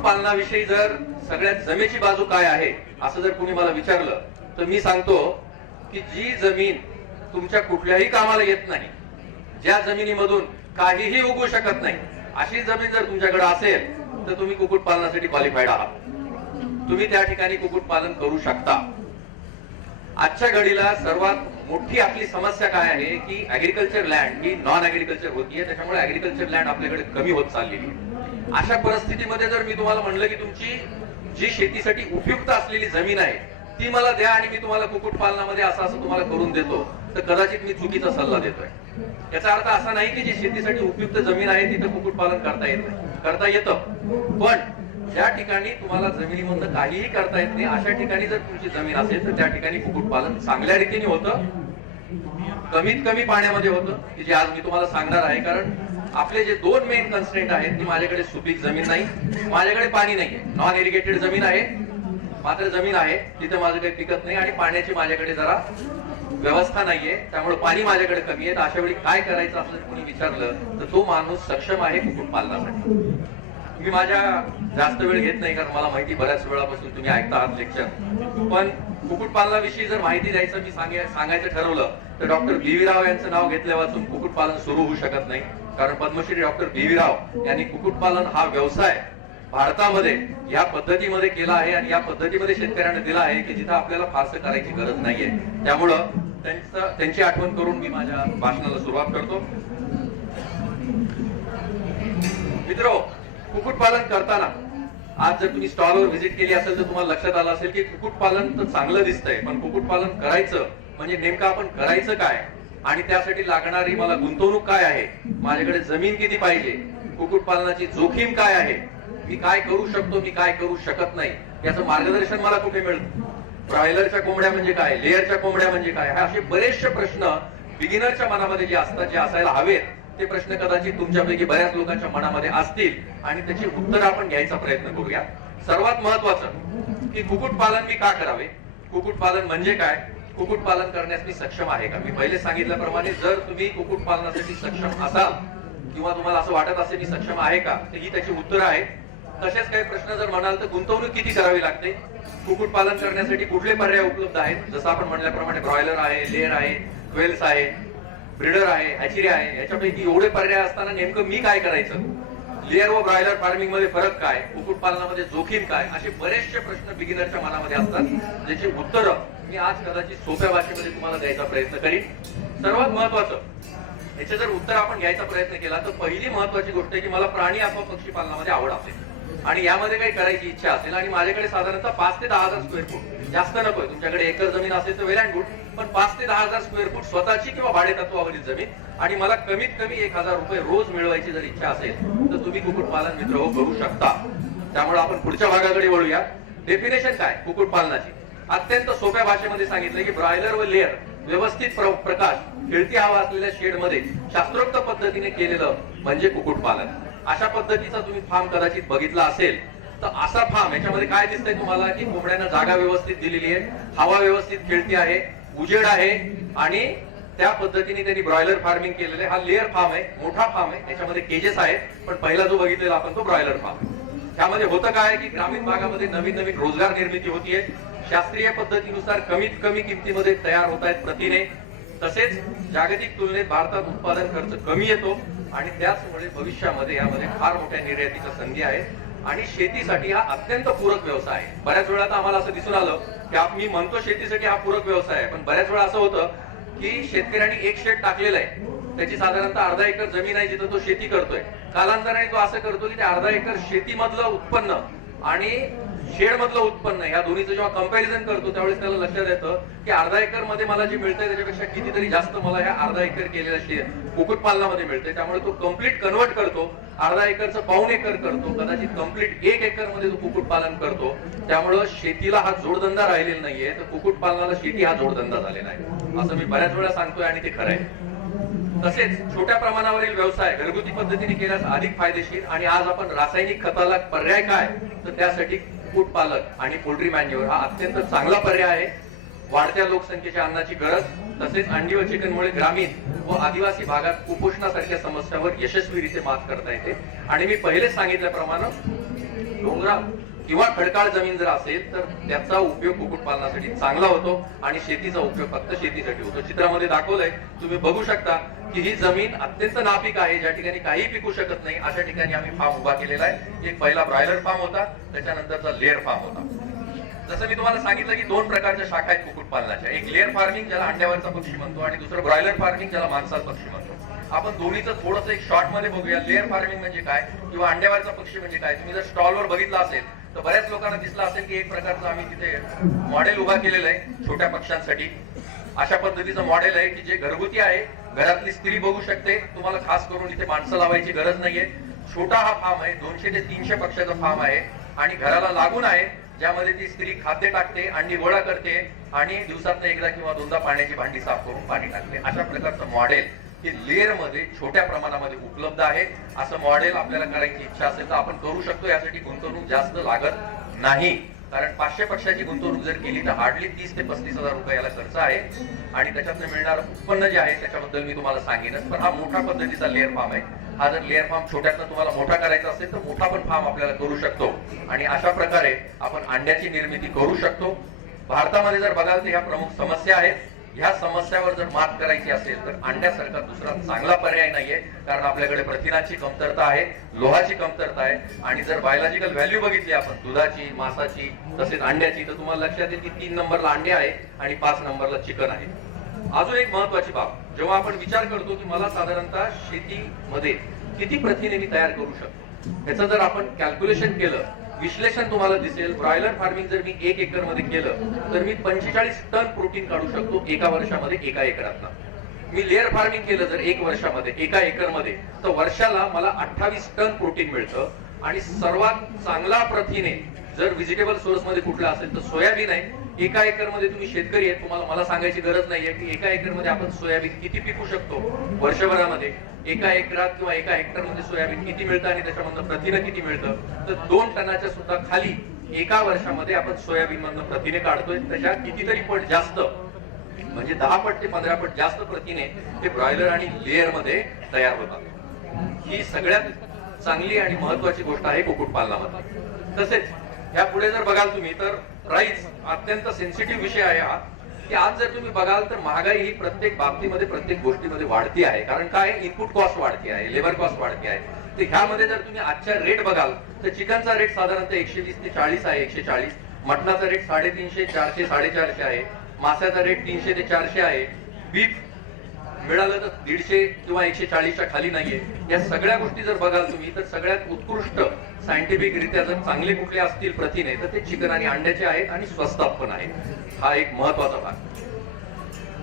कुक्कुटपालनाविषयी जर सगळ्यात जमेची बाजू काय आहे असं जर कोणी मला विचारलं तर मी सांगतो की जी जमीन तुमच्या कुठल्याही कामाला येत नाही, ज्या जमिनीमधून काहीही उगवू शकत नाही, अशी जमीन जर तुमच्याकडे असेल तर तुम्ही कुक्कुटपालनासाठी क्वालिफाईड आहात. तुम्ही त्या ठिकाणी कुक्कुटपालन करू शकता. आजच्या घडीला सर्वात मोठी आपली समस्या काय आहे की ऍग्रिकल्चर लँड ही नॉन ऍग्रिकल्चर होतीये, त्याच्यामुळे ऍग्रिकल्चर लँड आपल्याकडे कमी होत चाललेली आहे. अशा परिस्थितीमध्ये जर मी तुम्हाला म्हणलं की तुमची जी शेतीसाठी उपयुक्त असलेली जमीन आहे ती मला द्या आणि मी तुम्हाला कुक्कुटपालनामध्ये असं असं तुम्हाला करून देतो, तर कदाचित मी चुकीचा सल्ला देतोय. याचा अर्थ असा नाही की जी शेतीसाठी उपयुक्त जमीन आहे तिथं कुक्कुटपालन करता येत नाही, करता येतं. पण ज्या ठिकाणी तुम्हाला जमिनीमधून काहीही करता येत नाही अशा ठिकाणी जर तुमची जमीन असेल तर त्या ठिकाणी कुक्कुटपालन चांगल्या रीतीने होतं, कमीत कमी पाण्यामध्ये होतं, की जे आज मी तुम्हाला सांगणार आहे. कारण आपले जे दोन मेन कन्स्ट्रेंट आहेत की माझ्याकडे सुपीक जमीन नाही, माझ्याकडे पाणी नाहीये. नॉन इरिगेटेड जमीन आहे, मात्र जमीन आहे तिथे माझं काही पिकत नाही आणि पाण्याची माझ्याकडे जरा व्यवस्था नाहीये, त्यामुळे पाणी माझ्याकडे कमी आहे. अशा वेळी काय करायचं असं कोणी विचारलं तर तो माणूस सक्षम आहे कुक्कुटपालनासाठी. मी माझ्या जास्त वेळ घेत नाही कारण मला माहिती बऱ्याच वेळापासून तुम्ही ऐकता आहात लेक्चर. पण कुक्कुटपालनाविषयी जर माहिती द्यायचं मी सांगायचं ठरवलं तर डॉक्टर बी व्ही राव यांचं नाव घेतल्यापासून कुक्कुटपालन सुरू होऊ शकत नाही. कारण पद्मश्री डॉक्टर बी व्ही राव यांनी कुक्कुटपालन हा व्यवसाय भारतामध्ये या पद्धतीमध्ये केला आहे आणि या पद्धतीमध्ये शेतकऱ्यांना दिला आहे की जिथं आपल्याला फारसं करायची गरज नाहीये. त्यामुळं त्यांची आठवण करून मी माझ्या भाषणाला सुरुवात करतो. मित्रो, कुक्कुटपालन करताना आज जर तुम्ही स्टॉलवर व्हिजिट केली असेल तर तुम्हाला लक्षात आलं असेल की कुक्कुटपालन तर चांगलं दिसतंय, पण कुक्कुटपालन करायचं म्हणजे नेमकं आपण करायचं काय आणि त्यासाठी लागणारी मला गुंतवणूक काय आहे, माझ्याकडे जमीन किती पाहिजे, कुक्कुटपालनाची जोखीम काय आहे, मी काय करू शकतो, मी काय करू शकत नाही, याचं मार्गदर्शन मला कुठे मिळतं, ब्रॉयलरच्या कोंबड्या म्हणजे काय, लेअरच्या कोंबड्या म्हणजे काय, हे असे बरेचसे प्रश्न बिगिनरच्या मनामध्ये जे असतात, जे असायला हवेत, ते प्रश्न कदाचित तुमच्यापैकी बऱ्याच लोकांच्या मनामध्ये असतील आणि त्याची उत्तर आपण घ्यायचा प्रयत्न करूया. सर्वात महत्वाचं की कुक्कुटपालन मी का करावे, कुक्कुटपालन म्हणजे काय, कुक्कुटपालन करण्यास मी सक्षम आहे का. मी पहिले सांगितल्याप्रमाणे जर तुम्ही कुक्कुटपालनासाठी सक्षम असाल किंवा तुम्हाला असं वाटत असेल मी सक्षम आहे का, तर ही त्याची उत्तर आहेत. तसेच काही प्रश्न जर म्हणाल तर गुंतवणूक किती करावी लागते, कुक्कुटपालन करण्यासाठी कुठले पर्याय उपलब्ध आहेत, जसं आपण म्हणल्याप्रमाणे ब्रॉयलर आहे, लेअर आहे, क्वेल्स आहे, ब्रीडर आहे, हॅचरी आहे, याच्यापैकी एवढे पर्याय असताना नेमकं मी काय करायचं, लेअर व ब्रॉयलर फार्मिंग मध्ये फरक काय, कुक्कुटपालनामध्ये जोखीम काय, असे बरेचसे प्रश्न बिगिनरच्या मनामध्ये असतात ज्याची उत्तरं मी आज कदाचित सोप्या भाषेमध्ये तुम्हाला द्यायचा प्रयत्न करीन. सर्वात महत्वाचं याचे जर उत्तर आपण घ्यायचा प्रयत्न केला तर पहिली महत्वाची गोष्ट आहे की मला प्राणी अथवा पक्षी पालनामध्ये आवड असेल आणि यामध्ये काही करायची इच्छा असेल आणि माझ्याकडे साधारणतः 5 ते 10,000 स्क्वेअर फूट, जास्त नकोय, तुमच्याकडे एकर जमीन असेल तर वेल अँड गुड, पण 5 ते 10,000 स्क्वेअर फूट स्वतःची किंवा भाडे तत्वावरील जमीन आणि मला कमीत कमी 1,000 रुपये रोज मिळवायची जर इच्छा असेल तर तुम्ही कुक्कुटपालन मित्र हो करू शकता. त्यामुळे आपण पुढच्या भागाकडे वळूया. डेफिनेशन काय कुक्कुटपालनाची, अत्यंत सोप्या भाषेमध्ये सांगितलं की ब्रॉयलर व लेअर व्यवस्थित प्रकाश, खेळती हवा असलेल्या शेड मध्ये शास्त्रोक्त पद्धतीने केलेलं म्हणजे कुक्कुटपालन. अशा पद्धतीचा तुम्ही फार्म कदाचित बघितला असेल तर असा फार्म, याच्यामध्ये काय दिसतंय तुम्हाला की कोंबड्यांना जागा व्यवस्थित दिलेली आहे, हवा व्यवस्थित खेळती आहे, उजेड आहे आणि त्या पद्धतीने त्यांनी ब्रॉयलर फार्मिंग केलेलं आहे. हा लेअर फार्म आहे, मोठा फार्म आहे, याच्यामध्ये केजेस आहेत, पण पहिला जो बघितलेला आपण तो ब्रॉयलर फार्म. त्यामध्ये होतं काय की ग्रामीण भागामध्ये नवीन नवीन रोजगार निर्मिती होतीये, शास्त्रीय पद्धतीनुसार कमीत कमी किमतीमध्ये तयार होत आहेत प्रथिने, तसेच जागतिक तुलनेत भारतात उत्पादन खर्च कमी येतो आणि त्याचमुळे भविष्यामध्ये यामध्ये फार मोठ्या निर्यातीच्या संधी आहेत आणि शेतीसाठी हा अत्यंत पूरक व्यवसाय आहे. बऱ्याच वेळा आम्हाला असं दिसून आलं की मी म्हणतो शेतीसाठी हा पूरक व्यवसाय आहे, पण बऱ्याच वेळा असं होतं की शेतकऱ्यांनी एक शेड टाकलेलं आहे, त्याची साधारणतः अर्धा एकर जमीन आहे जिथं तो शेती करतोय, कालांतराने तो असं करतो की ते अर्धा एकर शेतीमधलं उत्पन्न आणि शेड मधलं उत्पन्न ह्या दोन्हीचं जेव्हा कंपॅरिझन करतो त्यावेळेस त्याला लक्षात येतं की अर्धा एकर मध्ये मला जे मिळतंय त्याच्यापेक्षा कितीतरी जास्त मला ह्या अर्धा एकर केलेल्या कुक्कुटपालनामध्ये मिळतंय. त्यामुळे तो कम्प्लीट कन्वर्ट करतो, अर्धा एकरचं पाऊण एकर करतो, कदाचित कम्प्लीट 1 एकर मध्ये तो कुक्कुटपालन करतो. त्यामुळं शेतीला हा जोडधंदा राहिलेला नाहीये, तर कुक्कुटपालनाला शेती हा जोडधंदा झालेला आहे, असं मी बऱ्याच वेळा सांगतोय आणि ते खरं आहे. तसेच छोट्या प्रमाणावरील व्यवसाय घरगुती पद्धतीने केल्यास अधिक फायदेशीर आणि आज आपण रासायनिक खताला पर्याय काय, तर त्यासाठी कुक्कुटपालन आणि पोल्ट्री मॅन्युअर हा अत्यंत चांगला पर्याय आहे. वाढत्या लोकसंख्येच्या अन्नाची गरज, तसेच अंडी व चिकनमुळे ग्रामीण व आदिवासी भागात कुपोषणासारख्या समस्यावर यशस्वीरित्या मात करता येते. आणि मी पहिलेच सांगितल्याप्रमाणे डोंगराळ किंवा खडकाळ जमीन जर असेल तर त्याचा उपयोग कुक्कुटपालनासाठी चांगला होतो आणि शेतीचा उपयोग फक्त शेतीसाठी होतो. चित्रामध्ये दाखवलंय, तुम्ही बघू शकता की ही जमीन अत्यंत नापीक आहे, ज्या ठिकाणी काही पिकू शकत नाही अशा ठिकाणी आम्ही फार्म उभा केलेला आहे. एक पहिला ब्रॉयलर फार्म होता, त्याच्यानंतरचा लेअर फार्म होता. जसं मी तुम्हाला सांगितलं की दोन प्रकारच्या शाखा आहेत कुक्कुटपालनाच्या, एक लेअर फार्मिंग ज्याला अंड्यावरचा पक्षी म्हणतो आणि दुसरं ब्रॉयलर फार्मिंग ज्याला मांसाचा पक्षी म्हणतो. आपण दोन्हीचं थोडंसं एक शॉर्ट मध्ये बघूया. लेअर फार्मिंग म्हणजे काय किंवा अंड्यावरचा पक्षी म्हणजे काय. तुम्ही जर स्टॉलवर बघितलं असेल तर बऱ्याच लोकांना दिसलं असेल की एक प्रकारचं आम्ही तिथे मॉडेल उभा केलेलं आहे छोट्या पक्ष्यांसाठी. अशा पद्धतीचं मॉडेल आहे की जे घरगुती आहे, घरातली स्त्री बघू शकते. तुम्हाला खास करून इथे माणसं लावायची गरज नाहीये. छोटा हा फार्म आहे, 200 ते 300 पक्ष्याचा फार्म आहे आणि घराला लागून आहे, ज्यामध्ये ती स्त्री खाद्य टाकते, अंडी गोळा करते आणि दिवसातनं एकदा किंवा दोनदा पाण्याची भांडी साफ करून पाणी टाकते. अशा प्रकारचं मॉडेल हे लेअर मध्ये छोट्या प्रमाणामध्ये उपलब्ध आहे. असं मॉडेल आपल्याला करायची इच्छा असेल तर आपण करू शकतो. यासाठी गुंतवणूक जास्त लागत नाही, कारण 500 पक्षाची गुंतवणूक जर केली तर हार्डली 30 ते 35 हजार रुपये याला खर्च आहे आणि त्याच्यातनं मिळणारं उत्पन्न जे आहे त्याच्याबद्दल मी तुम्हाला सांगेनच. पण हा मोठा पद्धतीचा लेअर फार्म आहे. हा जर लेअर फार्म छोट्यातनं तुम्हाला मोठा करायचा असेल तर मोठा पण फार्म आपल्याला करू शकतो आणि अशा प्रकारे आपण अंड्याची निर्मिती करू शकतो. भारतामध्ये जर बघाल तर ह्या प्रमुख समस्या आहेत. ह्या समस्यावर जर मात करायची असेल तर अंड्यासारखा दुसरा चांगला पर्याय नाहीये, कारण आपल्याकडे प्रथिनाची कमतरता आहे, लोहाची कमतरता आहे आणि जर बायोलॉजिकल व्हॅल्यू बघितली आपण दुधाची, मांसाची तसेच अंड्याची तर तुम्हाला लक्षात येईल की 3 नंबरला अंडे आहे आणि 5 नंबरला चिकन आहे. अजून एक महत्वाची बाब, जेव्हा आपण विचार करतो की मला साधारणतः शेतीमध्ये किती प्रथिने मी तयार करू शकतो, ह्याचं जर आपण कॅल्क्युलेशन केलं, विश्लेषण तुम्हाला दिसेल. ब्रॉयलर फार्मिंग जर मी 1 एकर मध्ये केलं तर मी 45 टन प्रोटीन काढू शकतो एका वर्षामध्ये, एका एकरातनं. मी लेअर फार्मिंग केलं जर 1 वर्षामध्ये एका एकर मध्ये तर वर्षाला मला 28 टन प्रोटीन मिळतं. आणि सर्वात चांगला प्रथिने जर व्हेजिटेबल सोर्स मध्ये कुठला असेल तर सोयाबीन आहे. एका एकर मध्ये तुम्ही शेतकरी आहे, तुम्हाला मला सांगायची गरज नाहीये की एका एकर मध्ये आपण सोयाबीन किती पिकू शकतो वर्षभरामध्ये. एका एकरात किंवा एका हेक्टर मध्ये सोयाबीन किती मिळतं आणि त्याच्यामधनं प्रथिने किती मिळतं तर 2 टनाच्या सुद्धा खाली एका वर्षामध्ये आपण सोयाबीन मधनं प्रथिने काढतोय. त्याच्या कितीतरी पट जास्त म्हणजे 10 पट ते 15 पट जास्त प्रथिने हे ब्रॉयलर आणि लेअर मध्ये तयार होतात. ही सगळ्यात चांगली आणि महत्वाची गोष्ट आहे कुक्कुटपालनामध्ये. तसेच या पुढे जर बघाल तुम्ही तर प्राइस अत्यंत सेन्सिटिव्ह विषय आहे हा, की आज जर तुम्ही बघाल तर महागाई ही प्रत्येक बाबतीमध्ये प्रत्येक गोष्टीमध्ये वाढती आहे. कारण काय, इनपुट कॉस्ट वाढती आहे, लेबर कॉस्ट वाढती आहे. तर ह्यामध्ये जर तुम्ही आजच्या रेट बघाल तर चिकनचा रेट साधारणतः 120 ते 40 आहे, 140. मटणाचा रेट 350, 400, 450 आहे. माशाचा रेट 300 ते 400 आहे. बीफ मिळालं तर 150 किंवा 140च्या खाली नाहीये. या सगळ्या गोष्टी जर बघाल तुम्ही तर सगळ्यात उत्कृष्ट सायंटिफिक रित्या जर चांगले कुठले असतील प्रथिने तर ते चिकन आणि अंड्याचे आहेत आणि स्वस्तात पण आहेत. हा एक महत्वाचा भाग.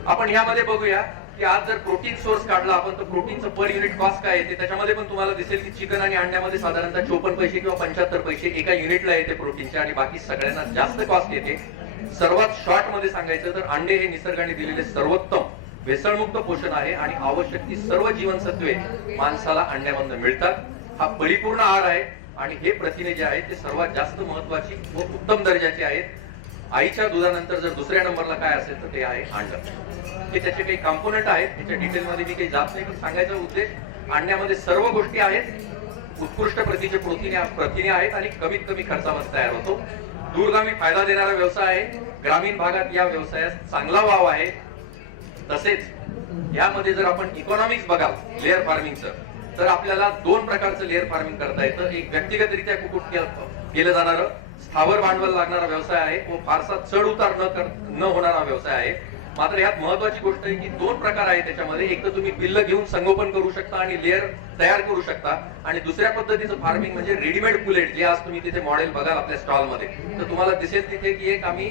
आपण ह्यामध्ये बघूया की आज जर प्रोटीन सोर्स काढला आपण तर प्रोटीनचं पर युनिट कॉस्ट काय येते. त्याच्यामध्ये पण तुम्हाला दिसेल की चिकन आणि अंड्यामध्ये साधारणतः 54 पैसे किंवा 75 पैसे एका युनिटला येते प्रोटीनचे आणि बाकी सगळ्यांना जास्त कॉस्ट येते. सर्वात शॉर्ट मध्ये सांगायचं तर अंडे हे निसर्गाने दिलेले सर्वोत्तम भेसळमुक्त पोषण आहे आणि आवश्यक ती सर्व जीवनसत्वे माणसाला अंड्यामधून मिळतात. हा परिपूर्ण आहार आहे आणि हे प्रथिने जे आहेत ते सर्वात जास्त महत्वाची व उत्तम दर्जाचे आहेत. आईच्या दुधानंतर जर दुसऱ्या नंबरला काय असेल तर ते आहे अंड. हे त्याचे काही कॉम्पोनंट आहेत, त्याच्या डिटेलमध्ये मी काही जात नाही, पण सांगायचा उद्देश अंड्यामध्ये सर्व गोष्टी आहेत, उत्कृष्ट प्रतीचे प्रथिने आहेत आणि कमीत कमी खर्चामध्ये तयार होतो. दूरगामी फायदा देणारा व्यवसाय आहे. ग्रामीण भागात या व्यवसायास चांगला वाव आहे. तसेच यामध्ये जर आपण इकॉनॉमिक्स बघाल लेअर फार्मिंगचं तर आपल्याला 2 प्रकारचं लेअर फार्मिंग करता येतं. एक व्यक्तिगतरित्या कुक्कुट केलं जाणारं स्थावर भांडवल लागणारा व्यवसाय आहे व फारसा चढ उतार न होणारा व्यवसाय आहे. मात्र यात महत्वाची गोष्ट आहे की 2 प्रकार आहे त्याच्यामध्ये. एक तर तुम्ही पिल्ल घेऊन संगोपन करू शकता आणि लेअर तयार करू शकता आणि दुसऱ्या पद्धतीचं फार्मिंग म्हणजे रेडीमेड पुलेट, जे आज तुम्ही तिथे मॉडेल बघाल आपल्या स्टॉलमध्ये तर तुम्हाला दिसेल तिथे की एक आम्ही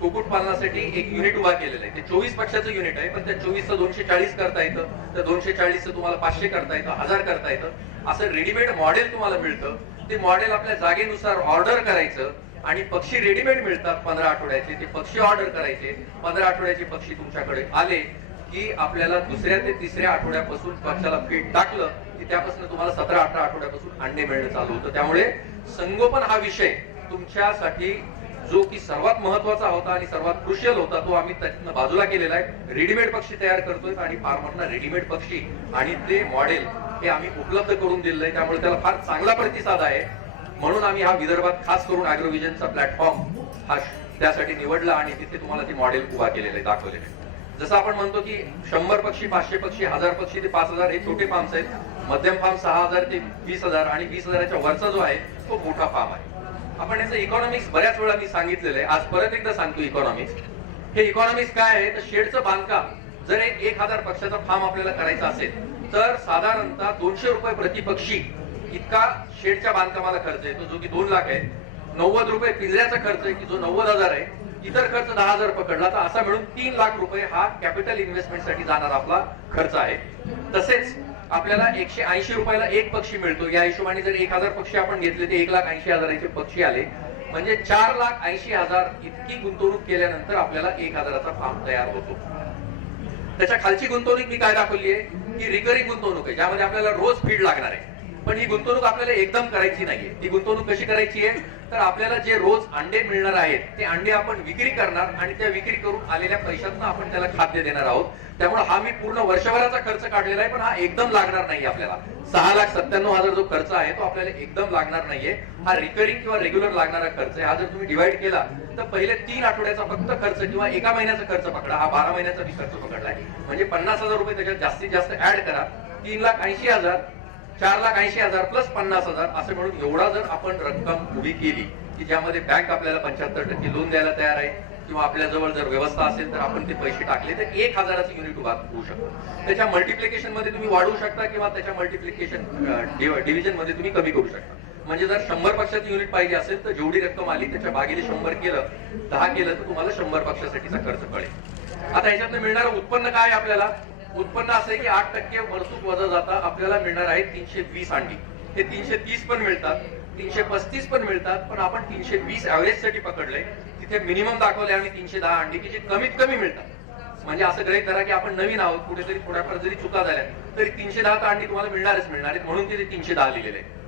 कुक्कुटपालनासाठी एक युनिट उभा केलेलं आहे. ते 24 पक्षाचं युनिट आहे, पण त्या 24चं 240 करता येतं, त्या 240चं तुम्हाला 500 करता येतं, 1000 करता येतं. असं रेडीमेड मॉडेल तुम्हाला मिळतं. ते मॉडेल आपल्या जागेनुसार ऑर्डर करायचं आणि पक्षी रेडीमेड मिळतात 15 आठवड्याचे. ते पक्षी ऑर्डर करायचे. 15 आठवड्याचे पक्षी तुमच्याकडे आले की आपल्याला दुसऱ्या ते तिसऱ्या आठवड्यापासून पक्षाला फीड टाकलं की त्यापासून तुम्हाला 17-18 आठवड्यापासून अंडे मिळणं चालू होतं. त्यामुळे संगोपन हा विषय तुमच्यासाठी जो की सर्वात महत्वाचा होता आणि सर्वात क्रुशियल होता तो आम्ही त्यातनं बाजूला केलेला आहे. रेडीमेड पक्षी तयार करतोय आणि फार्मरना रेडीमेड पक्षी आणि ते मॉडेल हे आम्ही उपलब्ध करून दिलेलं आहे. त्यामुळे त्याला फार चांगला प्रतिसाद आहे. म्हणून आम्ही हा विदर्भात खास करून अॅग्रोव्हिजनचा प्लॅटफॉर्म हा त्यासाठी निवडला आणि तिथे तुम्हाला ती मॉडेल उभा केलेलं आहे, दाखवलेलं आहे. जसं आपण म्हणतो की 100 पक्षी, 500 पक्षी, 1000 पक्षी ते 5000 हे छोटे फार्म्स आहेत. मध्यम फार्म 6000 ते 20000 आणि 20000च्या वरचा जो आहे तो मोठा फार्म आहे. आपण याचं इकॉनॉमिक्स बऱ्याच वेळा मी सांगितलेलं आहे, आज परत एकदा सांगतो इकॉनॉमिक्स. हे इकॉनॉमिक्स काय आहे तर शेडचं बांधकाम जर 1000 पक्षाचा फार्म आपल्याला करायचा असेल तर साधारणतः 200 रुपये प्रति पक्षी इतका शेडच्या बांधकामाला खर्च येतो, जो की 2 लाख आहे. 90 रुपये पिंजऱ्याचा खर्च आहे की जो 90,000 आहे. इतर खर्च 10,000 पकडला तर असा मिळून 3 लाख रुपये हा कॅपिटल इन्व्हेस्टमेंट साठी जाणारा आपला खर्च आहे. तसेच आपल्याला 180 रुपयाला एक पक्षी मिळतो. या हिशोबाने जर 1000 पक्षी आपण घेतले ते 1,80,000चे पक्षी आले, म्हणजे 4,80,000 इतकी गुंतवणूक केल्यानंतर आपल्याला 1000चा फार्म तयार होतो. त्याच्या खालची गुंतवणूक मी काय दाखवली आहे की रिकरिंग गुंतवणूक आहे, ज्यामध्ये आपल्याला रोज फीड लागणार आहे. पण ही गुंतवणूक आपल्याला एकदम करायची नाहीये. ही गुंतवणूक कशी करायची आहे तर आपल्याला जे रोज अंडे मिळणार आहेत ते अंडे आपण विक्री करणार आणि त्या विक्री करून आलेल्या पैशातनं आपण त्याला खाद्य देणार आहोत. त्यामुळे हा मी पूर्ण वर्षभराचा खर्च काढलेला आहे, पण हा एकदम लागणार नाही आपल्याला. 6,97,000 जो खर्च आहे तो आपल्याला एकदम लागणार नाहीये. हा रिकरिंग किंवा रेग्युलर लागणारा खर्च आहे. हा जर तुम्ही डिवाइड केला तर पहिले 3 आठवड्याचा फक्त खर्च किंवा एका महिन्याचा खर्च पकडा. हा 12 महिन्याचा मी खर्च पकडलाय, म्हणजे 50,000 रुपये त्याच्यात जास्तीत जास्त ऍड करा. 3,80,000, 4,80,000 प्लस 50,000 असं म्हणून एवढा जर आपण रक्कम उभी केली की ज्यामध्ये बँक आपल्याला 75% लोन द्यायला तयार आहे किंवा आपल्या जवळ जर व्यवस्था असेल तर आपण ते पैसे टाकले तर 1000चं युनिट उभा होऊ शकतो. त्याच्या मल्टिप्लिकेशन मध्ये तुम्ही वाढवू शकता किंवा त्याच्या मल्टिप्लिकेशन डिव्हिजन मध्ये तुम्ही कमी करू शकता. म्हणजे जर 100 पक्षाचं युनिट पाहिजे असेल तर जेवढी रक्कम आली त्याच्या भागीले 100 केलं, 10 केलं तर तुम्हाला 100 पक्षासाठीचा खर्च कळेल. आता ह्याच्यातनं मिळणारं उत्पन्न काय आपल्याला? उत्पन्न असं आहे की 8% वर्षूक वजा जाता आपल्याला मिळणार आहे 320 अंडी. हे 330 पण मिळतात, 335 पण मिळतात, पण आपण 320 ऍव्हरेज साठी पकडलंय. तिथे मिनिमम दाखवले आणि 310 अंडी की जे कमीत कमी मिळतात. म्हणजे असं गृहीत धरा की आपण नवीन आहोत, कुठेतरी थोड्याफार जरी चुका झाल्या तरी 310 अंडी तुम्हाला मिळणार आहेत, म्हणून तिथे 310 लिहिलेले आहे.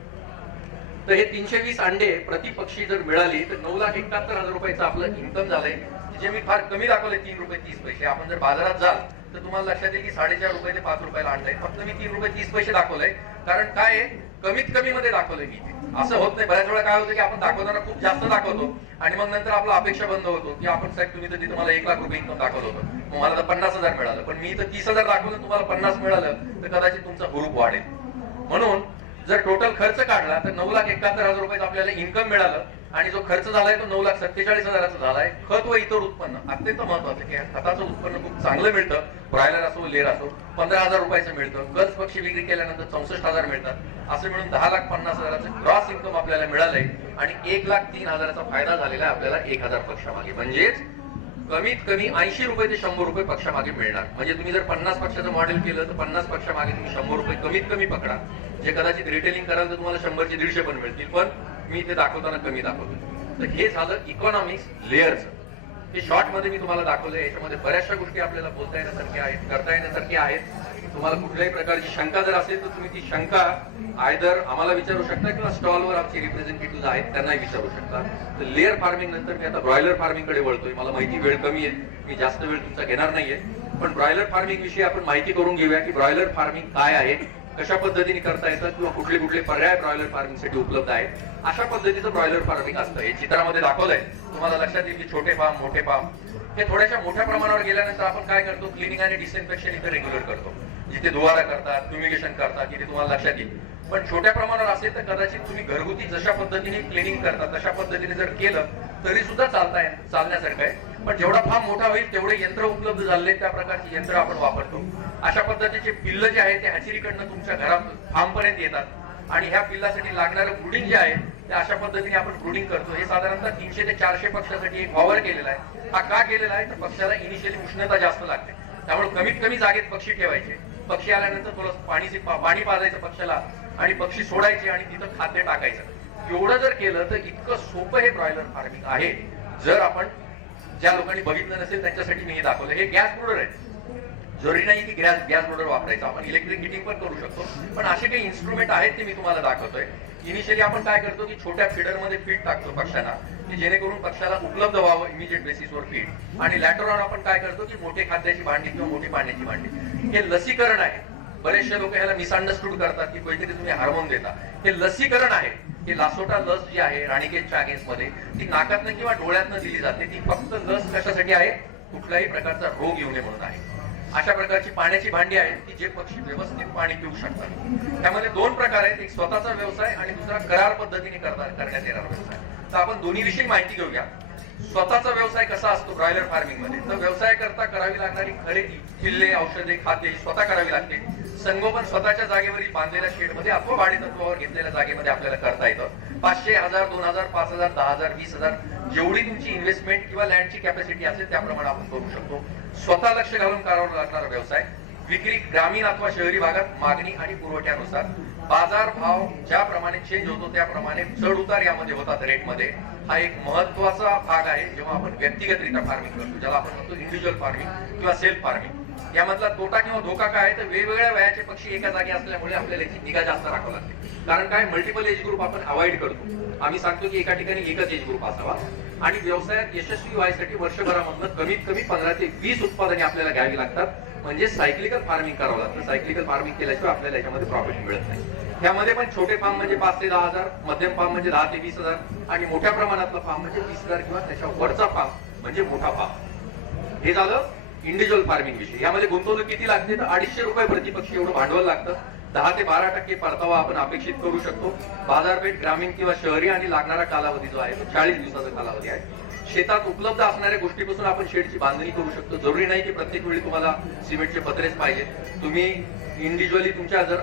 तर हे 320 अंडे प्रति पक्षी जर मिळाली तर 9,71,000 रुपयाचं आपलं इन्कम झालंय, जे मी फार कमी दाखवले 3 रुपये 30 पैसे. आपण जर बाजारात जाल तर तुम्हाला लक्षात येईल की 4.5 रुपये ते 5 रुपयाला आणलंय. फक्त मी 3 रुपये 30 पैसे दाखवलंय, कारण काय आहे कमीत कमी मध्ये दाखवलंय मी. असं होत नाही. बऱ्याच वेळा काय होतं की आपण दाखवताना खूप जास्त दाखवतो आणि मग नंतर आपला अपेक्षा बंद होतो की आपण साहेब तुम्ही तर तिथे मला 1 लाख रुपये इन्कम दाखवलं होतं, मग मला तर 50,000 मिळालं, पण मी तर 30,000 दाखवलं तुम्हाला 50 मिळालं तर कदाचित तुमचा हुरूप वाढेल. म्हणून जर टोटल खर्च काढला तर 9,71,000 रुपयाचं आपल्याला इन्कम मिळालं आणि जो खर्च झालाय तो 9,47,000चा झालाय. खत व इतर उत्पन्न अत्यंत महत्वाचं की खताचं उत्पन्न खूप चांगलं मिळतं. ब्रॉयलर असो लेअर असो 15,000 रुपयाचं मिळतं. गज पक्षी विक्री केल्यानंतर 64,000 मिळतात. असं मिळून 10,50,000चं ग्रॉस इन्कम आपल्याला मिळालंय आणि 1,03,000चा फायदा झालेला आहे आपल्याला 1000 पक्षामागे. म्हणजेच कमीत कमी 80 रुपये ते 100 रुपये पक्षामागे मिळणार. म्हणजे तुम्ही जर 50 पक्षाचं मॉडेल केलं तर 50 पक्षामागे तुम्ही 100 रुपये कमीत कमी पकडा. जे कदाचित रिटेलिंग कराल तर तुम्हाला 100चे 150 पण मिळतील, पण मी ते दाखवताना कमी दाखवतो. तर हे झालं इकॉनॉमिक्स लेअरचं. हे शॉर्ट मध्ये मी तुम्हाला दाखवलंय. याच्यामध्ये बऱ्याचशा गोष्टी आपल्याला बोलता येण्यासारख्या आहेत, करता येण्यासारख्या आहेत. तुम्हाला कुठल्याही प्रकारची शंका जर असेल तर तुम्ही ती शंका आयदर आम्हाला विचारू शकता किंवा स्टॉलवर आमचे रिप्रेझेंटेटिव्ह आहेत त्यांनाही विचारू शकता. तर लेअर फार्मिंग नंतर मी आता ब्रॉयलर फार्मिंग कडे वळतोय. मला माहिती वेळ कमी आहे, मी जास्त वेळ तुमचा घेणार नाहीये, पण ब्रॉयलर फार्मिंग विषयी आपण माहिती करून घेऊया की ब्रॉयलर फार्मिंग काय आहे, कशा पद्धतीने करता येतात किंवा कुठले कुठले पर्याय ब्रॉयलर फार्मिंग साठी उपलब्ध आहेत. अशा पद्धतीचं ब्रॉयलर फार्मिंग असतं. हे चित्रामध्ये दाखवलंय, तुम्हाला लक्षात येईल की छोटे फार्म, मोठे फार्म. हे थोड्याशा मोठ्या प्रमाणावर गेल्यानंतर आपण काय करतो, क्लिनिंग आणि डिसइन्फेक्शन इथे रेग्युलर करतो. जिथे दुवारा करतात, फ्युमिगेशन करतात, तिथे तुम्हाला लक्षात येईल. पण छोट्या प्रमाणावर असेल तर कदाचित तुम्ही घरगुती जशा पद्धतीने क्लिनिंग करता तशा पद्धतीने जर केलं तरी सुद्धा चालण्यासारखं आहे. पण जेवढा फार्म मोठा होईल तेवढे यंत्र उपलब्ध झाले, त्या प्रकारची यंत्र आपण वापरतो. अशा पद्धतीचे पिल्ल जे आहेत ते हॅचरीकडनं तुमच्या घरात फार्म पर्यंत येतात आणि ह्या पिल्लासाठी लागणारं ब्रुडिंग जे आहे ते अशा पद्धतीने आपण ब्रुडिंग करतो. हे साधारणतः 300 ते 400 पक्षासाठी एक वावर केलेला आहे. हा का केलेला आहे तर पक्षाला इनिशियली उष्णता जास्त लागते, त्यामुळे कमीत कमी जागेत पक्षी ठेवायचे. पक्षी आल्यानंतर थोडं पाणी पाजायचं पक्षाला आणि पक्षी सोडायचे आणि तिथं खाद्य टाकायचं. एवढं जर केलं तर इतकं सोपं हे ब्रॉयलर फार्मिंग आहे. जर आपण ज्या लोकांनी बघितलं नसेल त्यांच्यासाठी मी हे दाखवलं. हे गॅस ब्रूडर आहे. जरुरी नाही की गॅस ब्रूडर वापरायचा, आपण इलेक्ट्रिक हिटिंग पण करू शकतो. पण असे काही इन्स्ट्रुमेंट आहेत ते मी तुम्हाला दाखवतोय. इनिशियली आपण काय करतो की छोट्या फिडरमध्ये फीड टाकतो पक्ष्यांना, की जेणेकरून पक्षाला उपलब्ध व्हावं इमिजिएट बेसिसवर फीड. आणि लॅटर ऑन आपण काय करतो की मोठे खाद्याची भांडी किंवा मोठी पाण्याची भांडी. हे लसीकरण आहे. बरेचसे लोक ह्याला मिसअंडरस्टूड करतात की काहीतरी तुम्ही हार्मोन देता. हे लसीकरण आहे. हे लासोटा लस जी आहे राणीखेतच्या अगेन्स्ट मध्ये, ती नाकातनं किंवा डोळ्यातनं दिली जाते. ती फक्त लस कशासाठी आहे? कुठल्याही प्रकारचा रोग येऊ नये म्हणून आहे. अशा प्रकारची पाण्याची भांडी आहेत की जे पक्षी व्यवस्थित पाणी पिऊ शकतात. त्यामध्ये दोन प्रकार आहेत, एक स्वतःचा व्यवसाय आणि दुसरा करार पद्धतीने करण्यात येणारा व्यवसाय. तर आपण दोन्ही विषयी माहिती घेऊया. स्वतःचा व्यवसाय कसा असतो ब्रॉयलर फार्मिंग मध्ये? तर व्यवसाय करता करावी लागणारी खरेदी, पिल्ले, औषधे, खाद्य ही स्वतः करावी लागते. संगोपन स्वतःच्या जागेवरील बांधलेल्या शेडमध्ये अथवा भाडेतत्वावर घेतलेल्या जागेमध्ये आपल्याला करता येतं. 500, 1000, 2000, 5000, 10000, 20000 जेवढी तुमची इन्व्हेस्टमेंट किंवा लँडची कॅपॅसिटी असेल त्याप्रमाणे आपण करू शकतो. स्वतः लक्ष घालून करावा लागणारा व्यवसाय. विक्री ग्रामीण अथवा शहरी भागात मागणी आणि पुरवठ्यानुसार. बाजार भाव ज्याप्रमाणे चेंज होतो त्याप्रमाणे चढ उतार यामध्ये होतात रेटमध्ये. हा एक महत्वाचा भाग आहे जेव्हा आपण व्यक्तिगतरित्या फार्मिंग करतो, ज्याला आपण म्हणतो इंडिव्हिज्युअल फार्मिंग किंवा सेल्फ फार्मिंग. यामधला तोटा किंवा धोका काय आहे? तर वेगवेगळ्या वयाचे पक्षी एका जागी असल्यामुळे आपल्याला याची निगा जास्त राखावी लागते. कारण काय, मल्टिपल एज ग्रुप आपण अवॉइड करतो. आम्ही सांगतो की एका ठिकाणी एकच एज ग्रुप असावा. आणि व्यवसायात यशस्वी व्हायसाठी वर्षभरामधनं कमीत कमी 15 ते 20 उत्पादने आपल्याला घ्यावी लागतात. म्हणजे सायक्लिकल फार्मिंग करावं लागतं. सायक्लिकल फार्मिंग केल्याशिवाय आपल्याला याच्यामध्ये प्रॉफिट मिळत नाही. त्यामध्ये पण छोटे फार्म म्हणजे 5 ते 10,000, मध्यम फार्म म्हणजे 10 ते 20,000 आणि मोठ्या प्रमाणातला फार्म म्हणजे 20,000 किंवा त्याच्या वरचा फार्म म्हणजे मोठा फार्म. हे झालं इंडिव्हिज्युअल फार्मिंग विषयी. यामध्ये गुंतवणूक किती लागते? तर 250 रुपये प्रतिपक्षी एवढं भांडवल लागतं. 10 ते 12% परतावा आपण अपेक्षित करू शकतो. बाजारपेठ ग्रामीण किंवा शहरी आणि लागणारा कालावधी जो आहे तो 40 दिवसाचा कालावधी आहे. शेतात उपलब्ध असणाऱ्या गोष्टीपासून आपण शेडची बांधणी करू शकतो. जरुरी नाही की प्रत्येक वेळी तुम्हाला सिमेंटचे पत्रेच पाहिजे. तुम्ही इंडिव्हिज्युअली तुमच्या जर